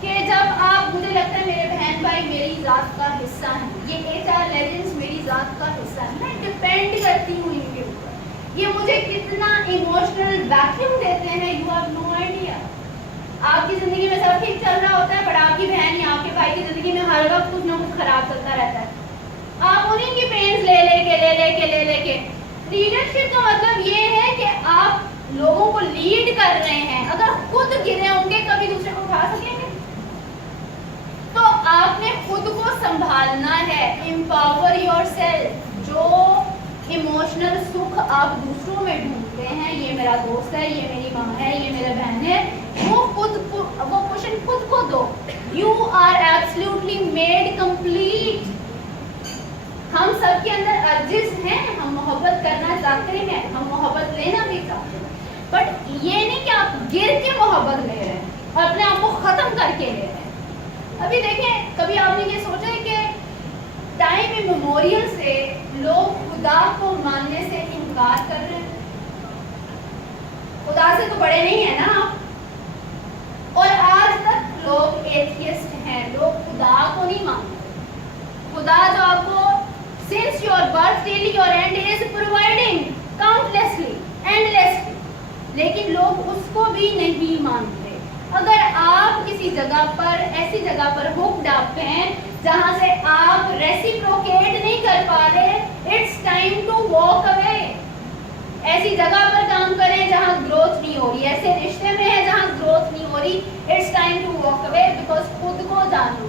कि जब आप, मुझे लगता है मेरे बहन भाई मेरी ज़ात का हिस्सा हैं, ये HR लेजेंड्स मेरी ज़ात का हिस्सा है, मैं डिपेंड करती हूँ इनके ऊपर, ये मुझे कितना इमोशनल वैक्यूम देते हैं, यू हैव नो आइडिया। आपकी ज़िंदगी में सब ठीक चल रहा होता है, बट आपकी बहन या आपके भाई की ज़िंदगी में हर वक्त कुछ ना कुछ खराब चलता रहता है। आप उन्हीं की पेन्स ले लेके लीडरशिप का मतलब ये है कि आप लोगों को लीड कर रहे हैं। अगर खुद गिरे होंगे कभी दूसरे को उठा सकेंगे? तो आपने खुद को संभालना है। Empower yourself. जो इमोशनल सुख आप दूसरों में ढूंढते हैं, ये मेरा दोस्त है, ये मेरी माँ है, ये मेरा बहन है, वो क्वेश्चन खुद को दो। You are absolutely made complete. हम सबके अंदर अर्जिज हैं, हम मोहब्बत करना चाहते हैं, हम मोहब्बत लेना भी चाहते हैं, बट ये नहीं कि आप गिर के मोहब्बत ले रहे हैं और अपने आप को खत्म करके ले रहे हैं। अभी देखें, कभी आपने ये सोचा है कि टाइम इमेमोरियल से लोग खुदा को मानने से इनकार कर रहे हैं? खुदा से तो बड़े नहीं है ना आप। और आज तक लोग एथियस्ट हैं, लोग खुदा को नहीं मानते। खुदा जो आपको since your birth till your end is providing countlessly, endlessly, लेकिन लोग उसको भी नहीं मानते। अगर आप किसी जगह पर, ऐसी जगह पर हुक्ड अप हैं जहां से आप रेसिप्रोकेट नहीं कर पा रहे, it's time to walk away. ऐसी जगह पर काम करें जहां ग्रोथ नहीं हो रही, ऐसे रिश्ते में है जहां ग्रोथ नहीं हो रही, it's time to walk away. Because खुद को जानो,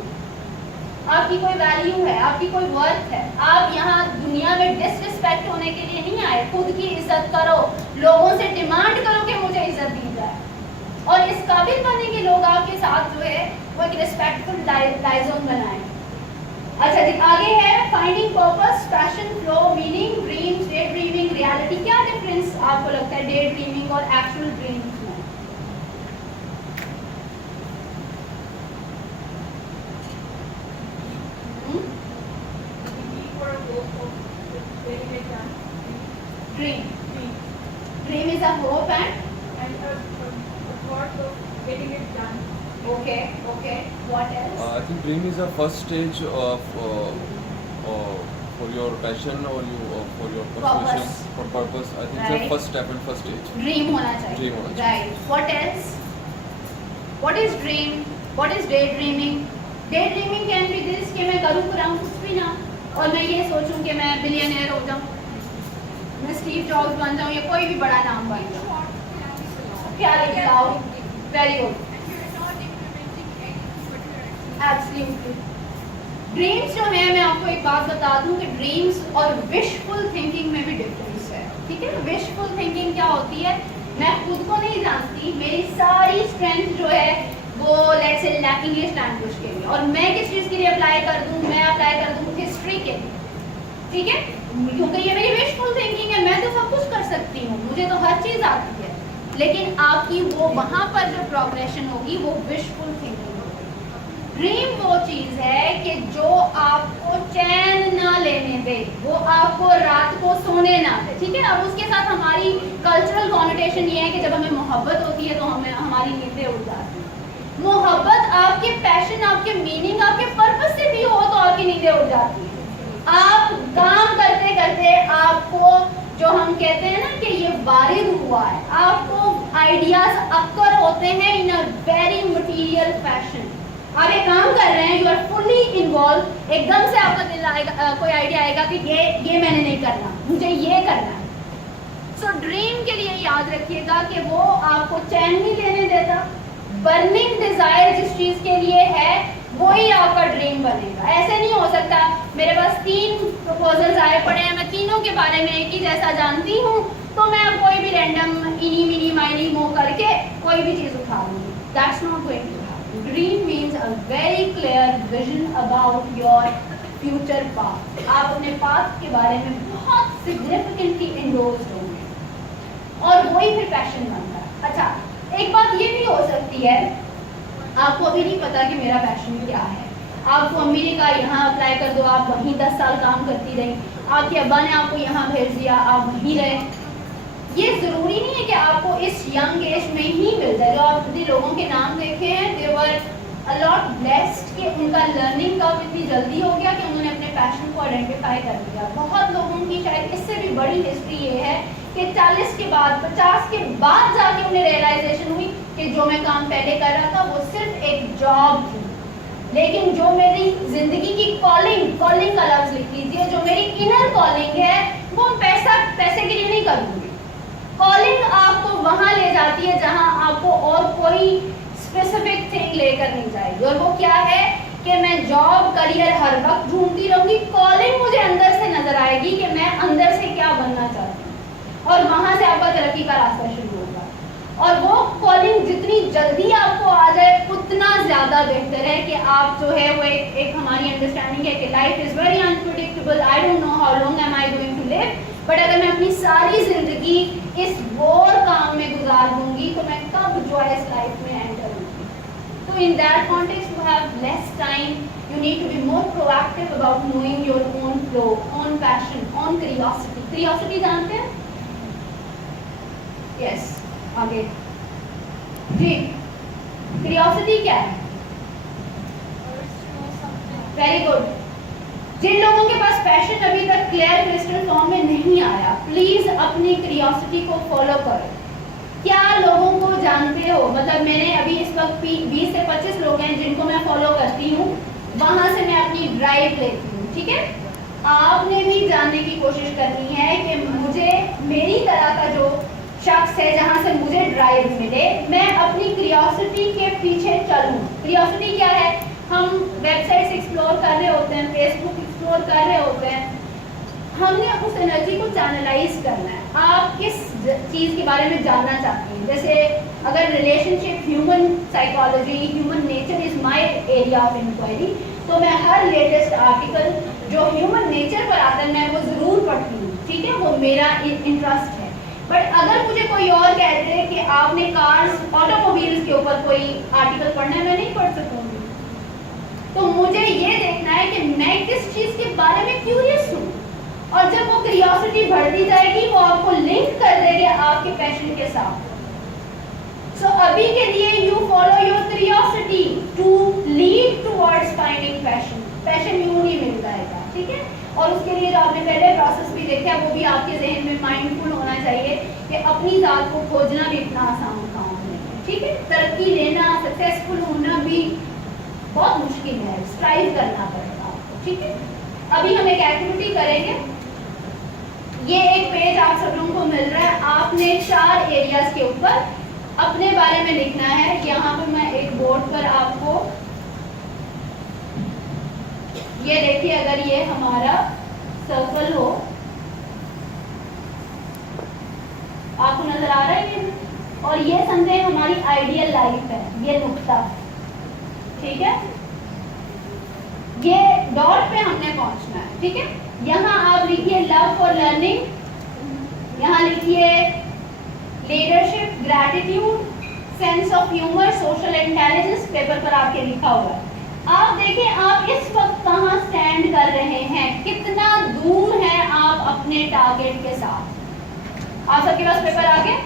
आपकी कोई वैल्यू है, आपकी कोई वर्थ है। आप यहाँ दुनिया में डिसरिस्पेक्ट होने के लिए नहीं आए। खुद की इज्जत करो, लोगों से डिमांड करो कि मुझे इज्जत दी जाए, और इस काबिल बने कि लोग आपके साथ जो है वो एक रिस्पेक्टफुल लाइजोन बनाए। अच्छा जी, आगे है finding purpose, passion, flow, meaning, dreams, day dreaming, reality. क्या डिफरेंस आपको लगता है डे ड्रीमिंग और एक्चुअल ड्रीम्स में? Dream is a hope and a thought of getting it done. Okay. What else? I think dream is a first stage of for your passion or for your persuasion, for purpose. I think it's the first step and first stage. Dream होना चाहिए. Dream होना चाहिए. Right. What else? What is dream? What is daydreaming? Daydreaming can be this कि मैं करूँ कुछ भी ना, और मैं ये सोचूं कि मैं बिलियनियर हो जाऊँ, मैं स्टीव जॉब्स बन जाऊँ, या कोई भी बड़ा नाम बन जाऊँ। प्यारे बताओ, वेरी गुड, एब्सोल्युटली। ड्रीम्स जो है, मैं आपको एक बात बता दूं कि ड्रीम्स और विशफुल थिंकिंग में भी डिफरेंस है। ठीक है, विशफुल थिंकिंग क्या होती है? मैं खुद को नहीं जानती, मेरी सारी स्ट्रेंथ जो है वो लेट्स से इंग्लिश लैंग्वेज के लिए, और मैं किस चीज़ के लिए अप्लाई कर दूं? मैं अप्लाई कर दूं हिस्ट्री के लिए। ठीक है, क्योंकि ये मेरी विशफुल थिंकिंग है, मैं तो सब कुछ कर सकती हूँ, मुझे तो हर चीज़ आती है, लेकिन आपकी वो वहाँ पर जो प्रोग्रेशन होगी वो विशफुल थिंकिंग होगी। ड्रीम वो चीज़ है कि जो आपको चैन ना लेने दे, वो आपको रात को सोने ना दे। ठीक है, अब उसके साथ हमारी कल्चरल कॉनोटेशन ये है कि जब हमें मोहब्बत होती है तो हमें हमारी नींदें उड़ जाती हैं। मोहब्बत आपके पैशन, आपके मीनिंग, आपके पर्पस से भी हो तो आपकी नींदें उड़ जाती हैं। आप काम करते करते आपको, जो हम कहते हैं ना कि ये वारिद हुआ है, आपको आइडियाज अक्कर होते हैं इन अ वेरी मटीरियल फैशन। आप एक काम कर रहे हैं, यू आर फुल्ली इन्वॉल्व, एकदम से आपका दिल आएगा, कोई आइडिया आएगा कि ये मैंने नहीं करना, मुझे ये करना है। सो ड्रीम के लिए याद रखिएगा कि वो आपको चैन नहीं लेने देता। बर्निंग डिजायर जिस चीज के लिए है वही आपका ड्रीम बनेगा। ऐसे नहीं हो सकता मेरे पास 3 प्रपोजल्स आए पड़े हैं, मैं तीनों के बारे में एक ही जैसा जानती हूँ, तो मैं कोई भी रैंडम इनी मिनी माइनी मो करके कोई भी चीज उठा लूँगी। That's not going to happen. Dream means a very clear vision about your future path. आप अपने पाथ के बारे में बहुत सिग्निफिकेंटली इंडोर्स्ड होंगे, और वही फिर पैशन बनता है। अच्छा, एक बात ये भी हो सकती है, आपको अभी नहीं पता कि मेरा पैशन क्या है, आपको अम्मी ने कहा यहाँ अप्लाई कर दो, आप वहीं 10 साल काम करती रही, आपके अब्बा ने आपको यहाँ भेज दिया, आप वहीं रहे। ये ज़रूरी नहीं है कि आपको इस यंग एज में ही मिल जाए। जो आपने लोगों के नाम देखे हैं, दे वर अलॉट ब्लेस्ड कि उनका लर्निंग कब इतनी जल्दी हो गया कि उन्होंने अपने पैशन को आइडेंटिफाई कर लिया। बहुत लोगों की शायद इससे भी बड़ी हिस्ट्री ये है कि 40 के बाद 50 के बाद जाके उन्हें रियलाइजेशन हुई कि जो मैं काम पहले कर रहा था वो सिर्फ एक जॉब थी, लेकिन जो मेरी जिंदगी की कॉलिंग का लफ्ज लिख लीजिए, जो मेरी इनर कॉलिंग है वो पैसे के लिए नहीं करूँगी। कॉलिंग आपको वहां ले जाती है जहां आपको और कोई स्पेसिफिक थिंग लेकर नहीं जाएगी, और वो क्या है कि मैं जॉब करियर हर वक्त ढूंढती रहूंगी। कॉलिंग मुझे अंदर से नजर आएगी कि मैं अंदर से क्या बनना चाहती हूँ, और वहां से आपका तरक्की का रास्ता शुरू होगा। और वो कॉलिंग जितनी जल्दी आपको आ जाए उतना ज्यादा बेहतर है कि आप जो है वो एक हमारी अंडरस्टैंडिंग है कि life is very unpredictable, I don't know how long am I going to live, but अगर मैं अपनी सारी जिंदगी इस बोर काम में गुजार दूंगी तो मैं कब जॉयस लाइफ में एंटर होंगी। तो in that context you have less time, you need to be more proactive about knowing your own flow, own passion, own curiosity. Curiosity जानते हैं? यस, आगे जी, क्यूरियोसिटी क्या है? Very good. जिन लोगों के पास पैशन अभी तक क्लियर क्रिस्टल फॉर्म में नहीं आया, प्लीज अपनी क्यूरियोसिटी को फॉलो करो। क्या लोगों को जानते हो, मतलब मैंने अभी इस वक्त 20 से 25 लोग हैं जिनको मैं फॉलो करती हूँ, वहां से मैं अपनी ड्राइव लेती हूँ, ठीक है? आपने भी जानने की कोशिश करनी है कि मुझे मेरी तरह का जो शख्स है जहां से मुझे ड्राइव मिले, मैं अपनी क्यूरियोसिटी के पीछे चलूं। क्यूरियोसिटी क्या है? हम वेबसाइट्स एक्सप्लोर कर रहे होते हैं, फेसबुक एक्सप्लोर कर रहे होते हैं, हमने उस एनर्जी को चैनलाइज करना है। आप किस चीज़ के बारे में जानना चाहते हैं? जैसे अगर relationship, human psychology, human nature is my area of inquiry, तो मैं हर लेटेस्ट आर्टिकल जो ह्यूमन नेचर पर आता है मैं वो ज़रूर पढ़ती हूँ, ठीक है? वो मेरा इंटरेस्ट है। बट अगर मुझे कोई और कहते हैं कि आपने कार्स, ऑटोमोबाइल्स के ऊपर कोई आर्टिकल पढ़ना है, मैं नहीं पढ़ सकूँगी। तो मुझे ये देखना है कि मैं किस चीज़ के बारे में क्यूरियस हूँ, और जब वो क्यूरियोसिटी बढ़ती जाएगी वो आपको लिंक कर देगी आपके पैशन के साथ। सो अभी के लिए you follow your curiosity to lead towards finding passion. Passion यूं ही मिल जाएगा, ठीक है? और उसके लिए जो आपने पहले प्रोसेस भी देखा वो भी आपके जहन में माइंडफुल होना चाहिए कि अपनी जात को खोजना भी इतना आसान काम नहीं है, ठीक है? तरक्की लेना, सक्सेसफुल होना भी बहुत मुश्किल है, स्ट्राइव करना पड़ेगा आपको, ठीक है? अभी हम एक एक्टिविटी करेंगे। ये एक पेज आप सब लोगों को मिल रहा है, आपने 4 एरियाज के ऊपर अपने बारे में लिखना है। यहाँ पर मैं एक बोर्ड पर आपको ये देखिए, अगर ये हमारा सर्कल हो, आपको नजर आ रहा है ये, और ये समझे हमारी आइडियल लाइफ है, ये नुक्ता, ठीक है? ये डॉट पे हमने पहुंचना है, ठीक है? यहाँ आप लिखिए लव फॉर लर्निंग, यहाँ लिखिए leadership, gratitude, sense of humour, social intelligence, paper पर आपके लिखा हुआ है। आप देखें आप इस वक्त कहाँ स्टैंड कर रहे हैं, कितना दूर है आप अपने टारगेट के साथ। आप सबके पास पेपर आ गए?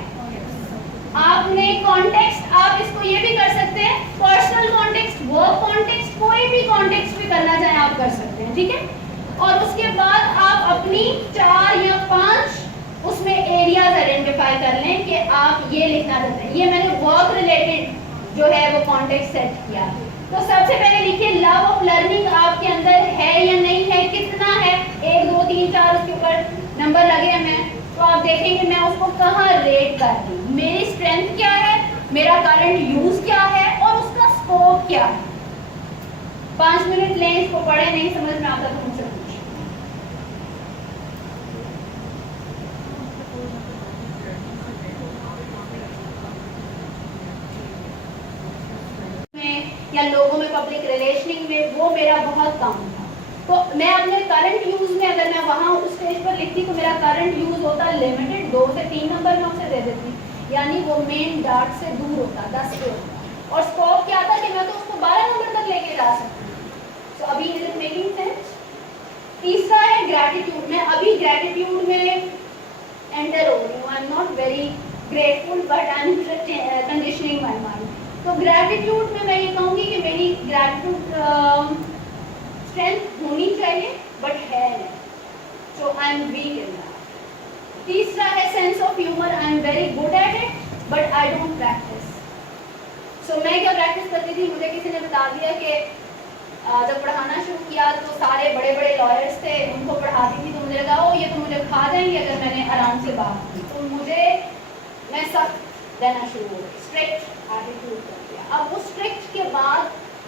आपने कॉन्टेक्स्ट, आप इसको ये भी कर सकते हैं, पर्सनल कॉन्टेक्स्ट, वर्क कॉन्टेक्स्ट, कोई भी कॉन्टेक्स्ट भी करना चाहें आप कर सकते हैं, ठीक है? और उसके बाद आप अपनी 4 या 5 उसमें एरियाज आइडेंटिफाई कर लें कि आप ये लिखना चाहते हैं। ये मैंने वर्क रिलेटेड जो है वो कॉन्टेक्स्ट सेट किया। तो सबसे पहले लिखिए लव ऑफ लर्निंग आपके अंदर है या नहीं है, कितना है, 1 2 3 4 उसके ऊपर नंबर लगे हैं। मैं तो आप देखेंगे मैं उसको कहाँ रेट कर रही हूँ, मेरी स्ट्रेंथ क्या है, मेरा करंट यूज क्या है और उसका स्कोप क्या है। 5 मिनट लें, इसको पढ़े, नहीं समझ में आता तो मुझसे पूछिए। या लोगों में पब्लिक रिलेशनिंग में वो मेरा बहुत कम था। तो मैं अपने करंट यूज में अगर मैं वहाँ उस स्टेज पर लिखती तो मेरा करंट यूज होता लिमिटेड, 2 से 3 नंबर मैं उसे दे देती। यानी वो मेन डार्ट से दूर होता, 10 पे होता। और स्कोप क्या था कि मैं तो उसको 12 नंबर तक लेके जा सकती हूँ। सो अभी इज इट मेकिंग सेंस? तीसरा है ग्रैटिट्यूड। मैं अभी ग्रैटिट्यूड में एंटर हो रही हूँ। आई am not very grateful but I am conditioning my mind. तो ग्रैटिट्यूड में मैं ये कहूँगी कि मेरी ग्रैटिट्यूड स्ट्रेंथ होनी चाहिए बट है नहीं, so I am weak in that. तीसरा है sense of humour. I am very good at it but I don't practice. So मैं क्या प्रैक्टिस करती थी, मुझे किसी ने बता दिया कि जब पढ़ाना शुरू किया तो सारे बड़े बड़े लॉयर्स थे, उनको पढ़ाती थी तो मुझे लगा ओ ये तो मुझे खा जाएंगे अगर मैंने आराम से बात की। तो मैं सख्त रहना शुरू हो गई, स्ट्रिक्ट एटीट्यूड कर दिया। अब वो स्ट्रिक्ट के बाद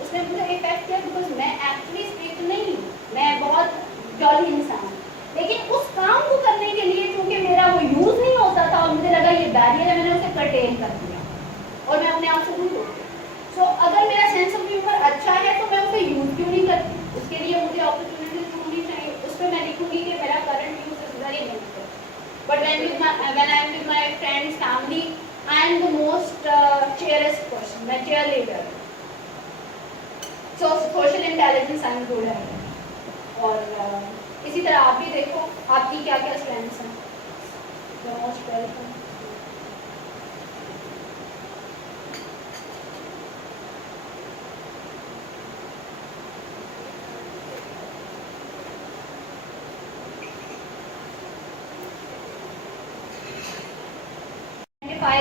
उसने मुझे इफेक्ट किया बिकॉज मैं एक्चुअली स्ट्रिक्ट नहीं हूँ, मैं बहुत डल इंसान हूँ। लेकिन उस काम को करने के लिए क्योंकि मेरा वो यूज़ नहीं होता था और मुझे लगा ये बैरियर है, मैंने उसे कर्टेल कर दिया और मैं अपने आप से दूर हो गई। सो अगर मेरा सेंस ऑफ ह्यूमर अच्छा है तो मैं उसे यूज़ क्यों नहीं करती? उसके लिए मुझे अपॉर्चुनिटीज ढूंढनी चाहिए। उस पर मैं लिखूंगी कि मेरा current use is very limited but when I am with my friends family I am the most chairest person, मैं chair leader. So social intelligence I am good at. और इसी तरह आप भी देखो आपकी क्या क्या स्ट्रेंथ्स हैं। Most welcome.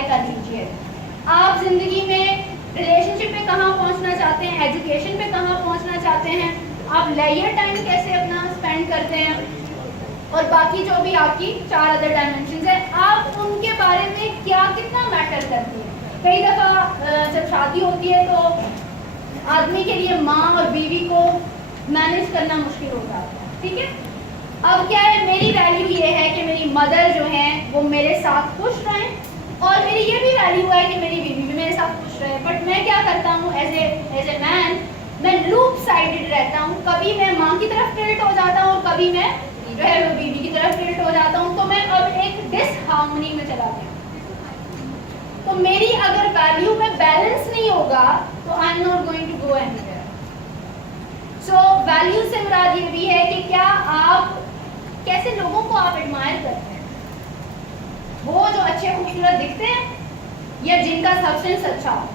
कर लीजिए आप जिंदगी में रिलेशनशिप पे कहाँ पहुँचना चाहते हैं, एजुकेशन पे कहाँ पहुँचना चाहते हैं, आप लेयर टाइम कैसे अपना स्पेंड करते हैं और बाकी जो भी आपकी 4 अदर डायमेंशंस है आप उनके बारे में क्या कितना मैटर करती है। कई दफ़ा जब शादी होती है तो आदमी के लिए माँ और बीवी को मैनेज करना मुश्किल हो जाता है, ठीक है। अब क्या है, मेरी वैल्यू ये है कि मेरी मदर जो है वो मेरे साथ खुश रहें और मेरी ये भी वैल्यू है कि मेरी बीवी भी मेरे साथ खुश रहे। बट मैं क्या करता हूँ एज ए मैन, मैं लूप साइडेड रहता हूँ। कभी मैं माँ की तरफ टिल्ट हो जाता हूँ और कभी मैं जो है वो बीवी की तरफ टिल्ट हो जाता हूँ। तो मैं अब एक डिसहार्मनी में चला गया। तो मेरी अगर वैल्यू में बैलेंस नहीं होगा तो I am not going to go anywhere. So value से मुराद ये भी है कि क्या आप कैसे लोगों को आप एडमायर करते हैं, वो जो अच्छे खूबसूरत दिखते हैं या जिनका सब्सटेंस अच्छा हो।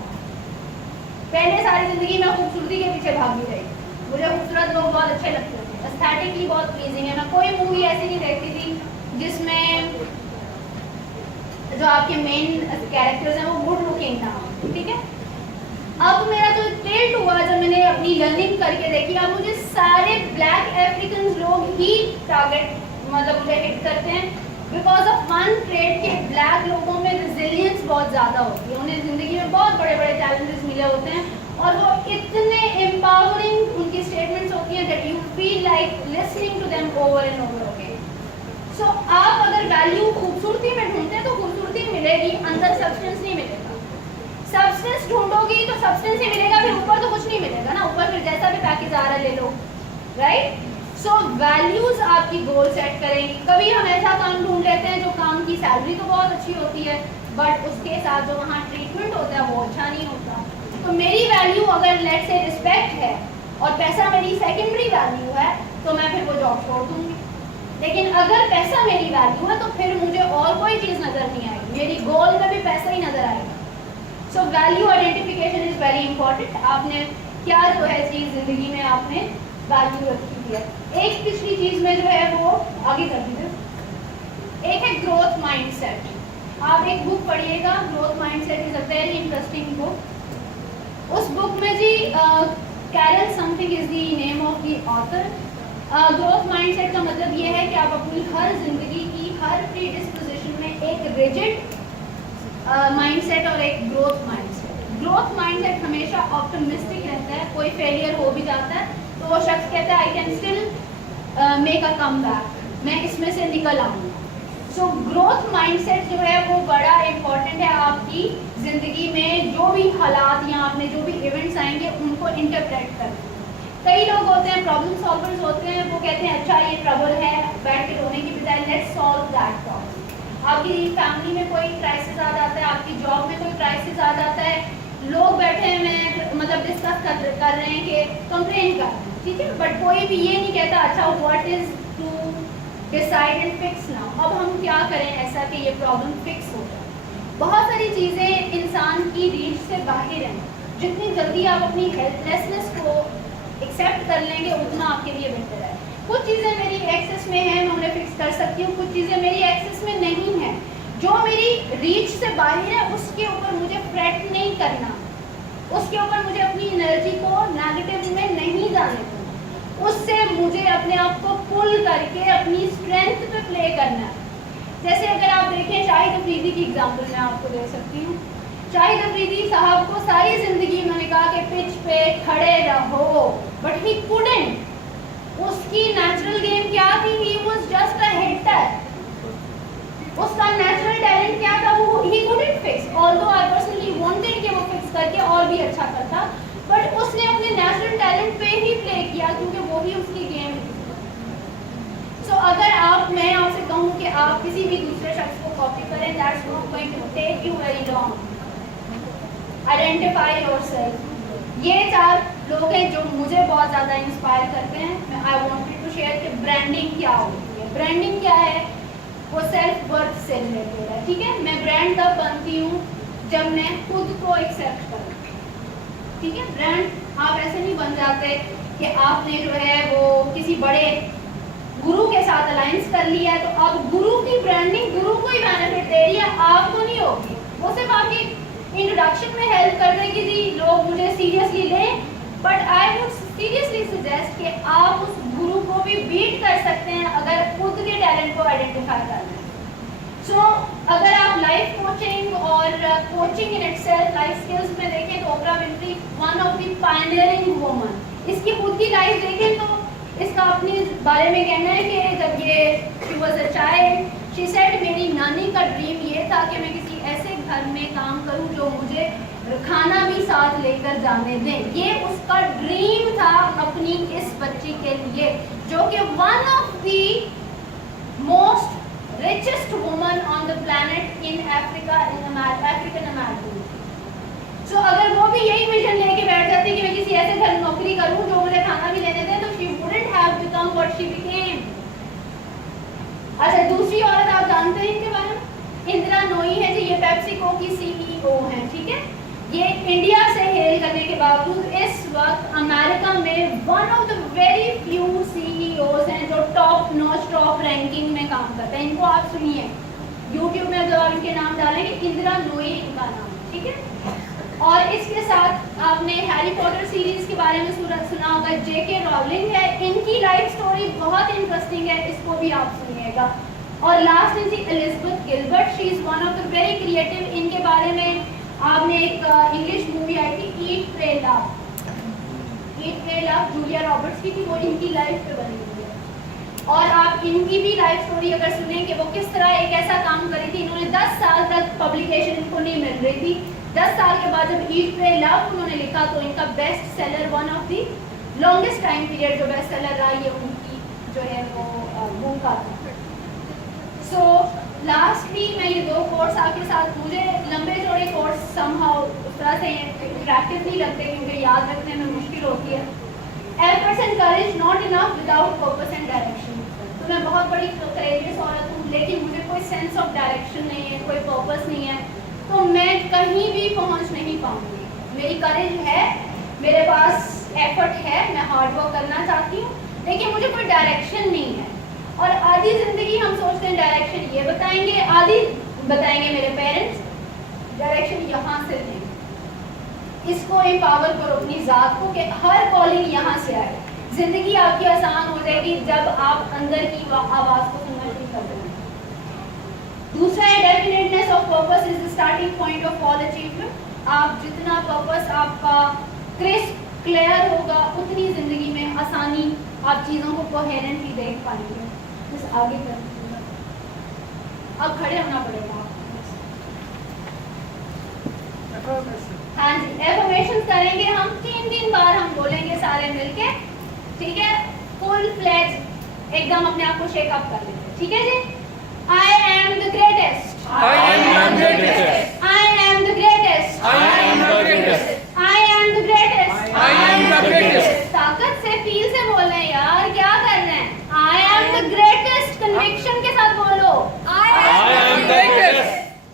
पहले सारी जिंदगी में खूबसूरती के पीछे भागी रही, मुझे खूबसूरत लोग बहुत अच्छे लगते थे, एस्थेटिकली बहुत प्लीजिंग है। मैं कोई मूवी ऐसी नहीं देखती थी जिसमें जो आपके मेन कैरेक्टर्स हैं वो गुड लुकिंग था, ठीक है। अब मेरा जो टिल्ट हुआ जब मैंने अपनी लर्निंग करके देखी, अब मुझे सारे ब्लैक अफ्रीकन लोग ही टारगेट मतलब मुझे हिट करते हैं बिकॉज ऑफ वन ट्रेड के ब्लैक लोगों में रेजिलियंस बहुत ज़्यादा होती है। उन्हें ज़िंदगी में बहुत बड़े बड़े चैलेंजेस मिले होते हैं और वो इतने एम्पावरिंग उनकी स्टेटमेंट्स होती हैं that you feel like listening to them over and over again. So आप अगर वैल्यू खूबसूरती में ढूंढते हैं तो खूबसूरती मिलेगी, अंदर सब्सटेंस नहीं मिलेगा। सब्सटेंस ढूंढोगी तो सब्सटेंस ही मिलेगा, फिर ऊपर तो कुछ नहीं मिलेगा ना, ऊपर फिर जैसा भी पैकेज आ रहा है ले लो, राइट। सो वैल्यूज आपकी गोल सेट करेंगी। कभी हम ऐसा काम ढूंढ लेते हैं जो काम की सैलरी तो बहुत अच्छी होती है बट उसके साथ जो वहाँ ट्रीटमेंट होता है वो अच्छा नहीं होता। तो मेरी वैल्यू अगर लेट से रिस्पेक्ट है और पैसा मेरी सेकेंडरी वैल्यू है तो मैं फिर वो जॉब छोड़ दूंगी। लेकिन अगर पैसा मेरी वैल्यू है तो फिर मुझे और कोई चीज़ नज़र नहीं आएगी, मेरी गोल में भी पैसा ही नज़र आएगा। So value identification is very important. आपने क्या जो है चीज़ ज़िंदगी में आपने वैल्यू रखी है। एक पिछली चीज़ में जो है वो आगे कर दीजिए। एक है ग्रोथ माइंडसेट। आप एक बुक पढ़िएगा, growth mindset is a very interesting book. उस बुक में जी Carol something is the name of the author. Growth mindset का मतलब ये है कि आप अपनी हर जिंदगी की हर प्री डिस्पोजिशन में एक रिजिड माइंडसेट और एक ग्रोथ माइंडसेट। ग्रोथ माइंडसेट हमेशा ऑप्टिमिस्टिक रहता है, कोई फेलियर हो भी जाता है तो वो शख्स कहता है I can still make a come back, मैं इसमें से निकल आऊँगा। सो ग्रोथ माइंडसेट जो है वो बड़ा इम्पॉर्टेंट है आपकी ज़िंदगी में। जो भी हालात या आपने जो भी इवेंट्स आएंगे उनको इंटरप्रेट करना। कई लोग होते हैं प्रॉब्लम सॉल्वर्स होते हैं, वो कहते हैं अच्छा ये ट्रबल है, बैठ के रोने की बजाय लेट्स सॉल्व दैट प्रॉब्लम। आपकी फैमिली में कोई क्राइसिस आ जाता है, आपकी जॉब में कोई क्राइसिस आ जाता है, लोग बैठे हैं मतलब डिस्कस कर रहे हैं कि कंप्लेन कर रहे हैं, ठीक है, बट कोई भी ये नहीं कहता अच्छा what is to decide and fix now, अब हम क्या करें ऐसा कि ये प्रॉब्लम फिक्स हो जाए। बहुत सारी चीज़ें इंसान की रीच से बाहर हैं, जितनी जल्दी आप अपनी हेल्पलेसनेस को एक्सेप्ट कर लेंगे उतना आपके लिए बेहतर है। कुछ चीज़ें मेरी एक्सेस में है, मैं उन्हें फिक्स कर सकती हूँ, कुछ चीज़ें मेरी एक्सेस में नहीं है, जो मेरी रीच से बाहर है उसके ऊपर मुझे फ्रेट नहीं करना, उसके ऊपर मुझे अपनी एनर्जी को नेगेटिव में नहीं जाने देना, उससे मुझे अपने आप को पुल करके अपनी स्ट्रेंथ पे प्ले करना है। जैसे अगर आप देखें शाहिद अफरीदी की एग्जांपल मैं आपको दे सकती हूँ। शाहिद अफरीदी साहब को सारी जिंदगी उन्होंने कहा कि पिच पे खड़े रहो, बट ही कुडंट। उसकी नेचुरल गेम क्या थी? He was just a hitter. उसका नेचुरल टैलेंट क्या था? वो he couldn't fix, although I personally wanted कि वो फिक्स करके और भी अच्छा करता, बट उसने अपने नेचुरल टैलेंट पे ही प्ले किया क्योंकि वो ही उसकी गेम थी। सो अगर मैं आपसे कहूँ कि आप किसी भी दूसरे शख्स को कॉपी करें, that's not going to take you very long. Identify yourself. ये 4 लोग हैं जो मुझे बहुत ज़्यादा इंस्पायर करते हैं। आई वांटेड टू शेयर कि ब्रांडिंग क्या होती है। ब्रांडिंग क्या है? वो सेल्फ वर्थ से रिलेटेड है, ठीक है। मैं ब्रांड तब बनती हूँ जब मैं खुद को एक्सेप्ट करूँ, ठीक है। ब्रांड आप ऐसे नहीं बन जाते कि आपने जो है वो किसी बड़े गुरु के साथ अलायंस कर लिया है तो अब गुरु की ब्रांडिंग गुरु को ही बेनिफिट दे रही है, आपको नहीं होगी। वो सिर्फ आपकी इंट्रोडक्शन में हेल्प कर देगी जी, लोग मुझे सीरियसली लें, but I would seriously suggest कि आप उस गुरु को भी बीट कर सकते हैं अगर खुद के टैलेंट को आइडेंटिफाई करना है। सो अगर आप लाइफ कोचिंग और coaching in itself life skills में देखें तो Oprah Winfrey one of the pioneering woman. इसकी खुद की लाइफ देखें तो इसका अपने बारे में कहना है कि जब ये she was a child, she said मेरी नानी का ड्रीम ये था कि मैं किसी ऐसे घर में काम करूं जो मुझे खाना भी साथ लेकर जाने दें। ये उसका ड्रीम था अपनी इस बच्ची के लिए, जो कि one of the most richest woman on the planet in Africa, in African American. So अगर वो भी यही विजन लेके बैठ जाती कि मैं किसी ऐसे घर में नौकरी करूं जो मुझे खाना भी लेने दे, तो she wouldn't have become what she became. अच्छा, दूसरी औरत आप जानते हैं इनके बारे में? इंदिरा नोई है जी, ये पेप्सिको की सीईओ हैं, ठीक है। ये इंडिया से हेल करने के बावजूद इस वक्त अमेरिका में one of the very few CEOs हैं जो टॉप नॉच टॉप रैंकिंग में काम करते हैं। इनको आप सुनिए यूट्यूब में, अगर आप इनके नाम डालेंगे, इंदिरा नोई इनका नाम, ठीक है। और इसके साथ आपने हैरी पॉटर सीरीज के बारे में सुना होगा, जेके रॉलिंग है, इनकी लाइफ स्टोरी बहुत इंटरेस्टिंग है, इसको भी आप सुनिएगा। और last is Elizabeth Gilbert, she is one of the very creative. इनके बारे में आपने एक इंग्लिश मूवी आई थी ईट प्रे लव, जूलिया रॉबर्ट्स की थी, वो इनकी लाइफ पे बनी हुई है। और आप इनकी भी लाइफ स्टोरी अगर सुने कि वो किस तरह एक ऐसा काम करी थी, इन्होंने 10 साल तक पब्लिकेशन इनको नहीं मिल रही थी। 10 साल के बाद जब ईट प्रे लव उन्होंने लिखा तो इनका best seller, one of the longest time period जो बेस्ट सेलर रहा, ये उनकी जो है वो का था। सो लास्टली मैं ये 2 कोर्स आपके साथ, मुझे लंबे चौड़े कोर्स समहाउ उस तरह से अट्रैक्टिव नहीं लगते क्योंकि याद रखने में मुश्किल होती है। Efforts and courage not enough without purpose and direction. तो मैं बहुत बड़ी करेजियस औरत हूँ, लेकिन मुझे कोई सेंस ऑफ डायरेक्शन नहीं है, कोई पर्पस नहीं है, तो मैं कहीं भी पहुँच नहीं पाऊँगी। मेरी करेज है, मेरे पास एफर्ट है, मैं हार्ड वर्क करना चाहती हूँ, लेकिन मुझे कोई डायरेक्शन नहीं है। और आधी ज़िंदगी हम सोचते हैं डायरेक्शन ये बताएंगे, आधी बताएंगे मेरे पेरेंट्स डायरेक्शन यहाँ से लें। इसको एम्पावर करो अपनी ज़ात को कि हर कॉलिंग यहाँ से आए। ज़िंदगी आपकी आसान हो जाएगी जब आप अंदर की आवाज़ को सुनना शुरू कर देंगे। दूसरा है definiteness of purpose is the starting point of all achievement. आप जितना पर्पस आपका क्रिस्प क्लियर होगा, उतनी ज़िंदगी में आसानी, आप चीज़ों को कोहेरेंटली देख पाएंगे। बस आगे कर, अब खड़े होना पड़ेगा। हाँ जी, एफर्मेशंस करेंगे हम 3 बार, हम बोलेंगे सारे मिलके, ठीक है। फुल फ्लेज एकदम अपने आप को शेक अप कर लेंगे, ठीक है जी। I am am the greatest. I am the greatest. I am the greatest. I am the greatest. I am the greatest. I am the greatest. ताकत से फील से बोल रहे हैं यार, क्या कर रहे हैं? I am the greatest. Conviction के साथ बोलो. I am the greatest.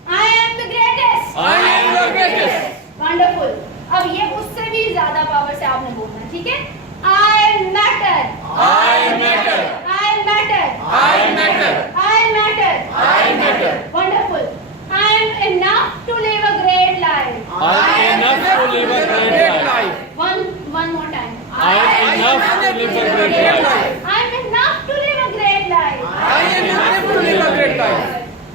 I am the greatest. I am the greatest. Wonderful. अब ये उससे भी ज्यादा पावर से आपने बोलना है, ठीक है? I matter. I matter. I matter. I matter. I matter. I matter. Wonderful. I am enough to live a great life. I am enough to live a great life. One more time. I am enough to live a great life. I am enough to live a great life. I am enough to live a great life.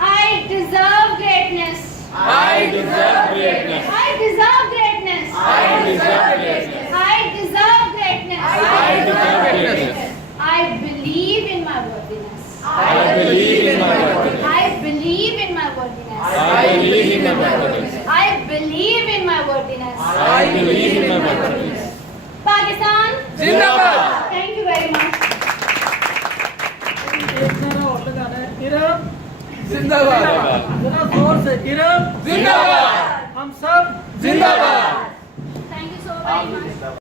I deserve greatness. I deserve greatness. I deserve greatness. I deserve greatness. I deserve greatness. I deserve greatness. I believe in my worthiness. I believe in my worthiness. I believe in my worthiness. I believe in my worthiness. I believe in my worthiness. I believe in my worthiness. Pakistan. जिंदाबाद. Thank you very much. एक नारा और लगाना है, इरम जिंदाबाद। जरा जोर से, इरम जिंदाबाद। हम सब जिंदाबाद। Thank you so very much.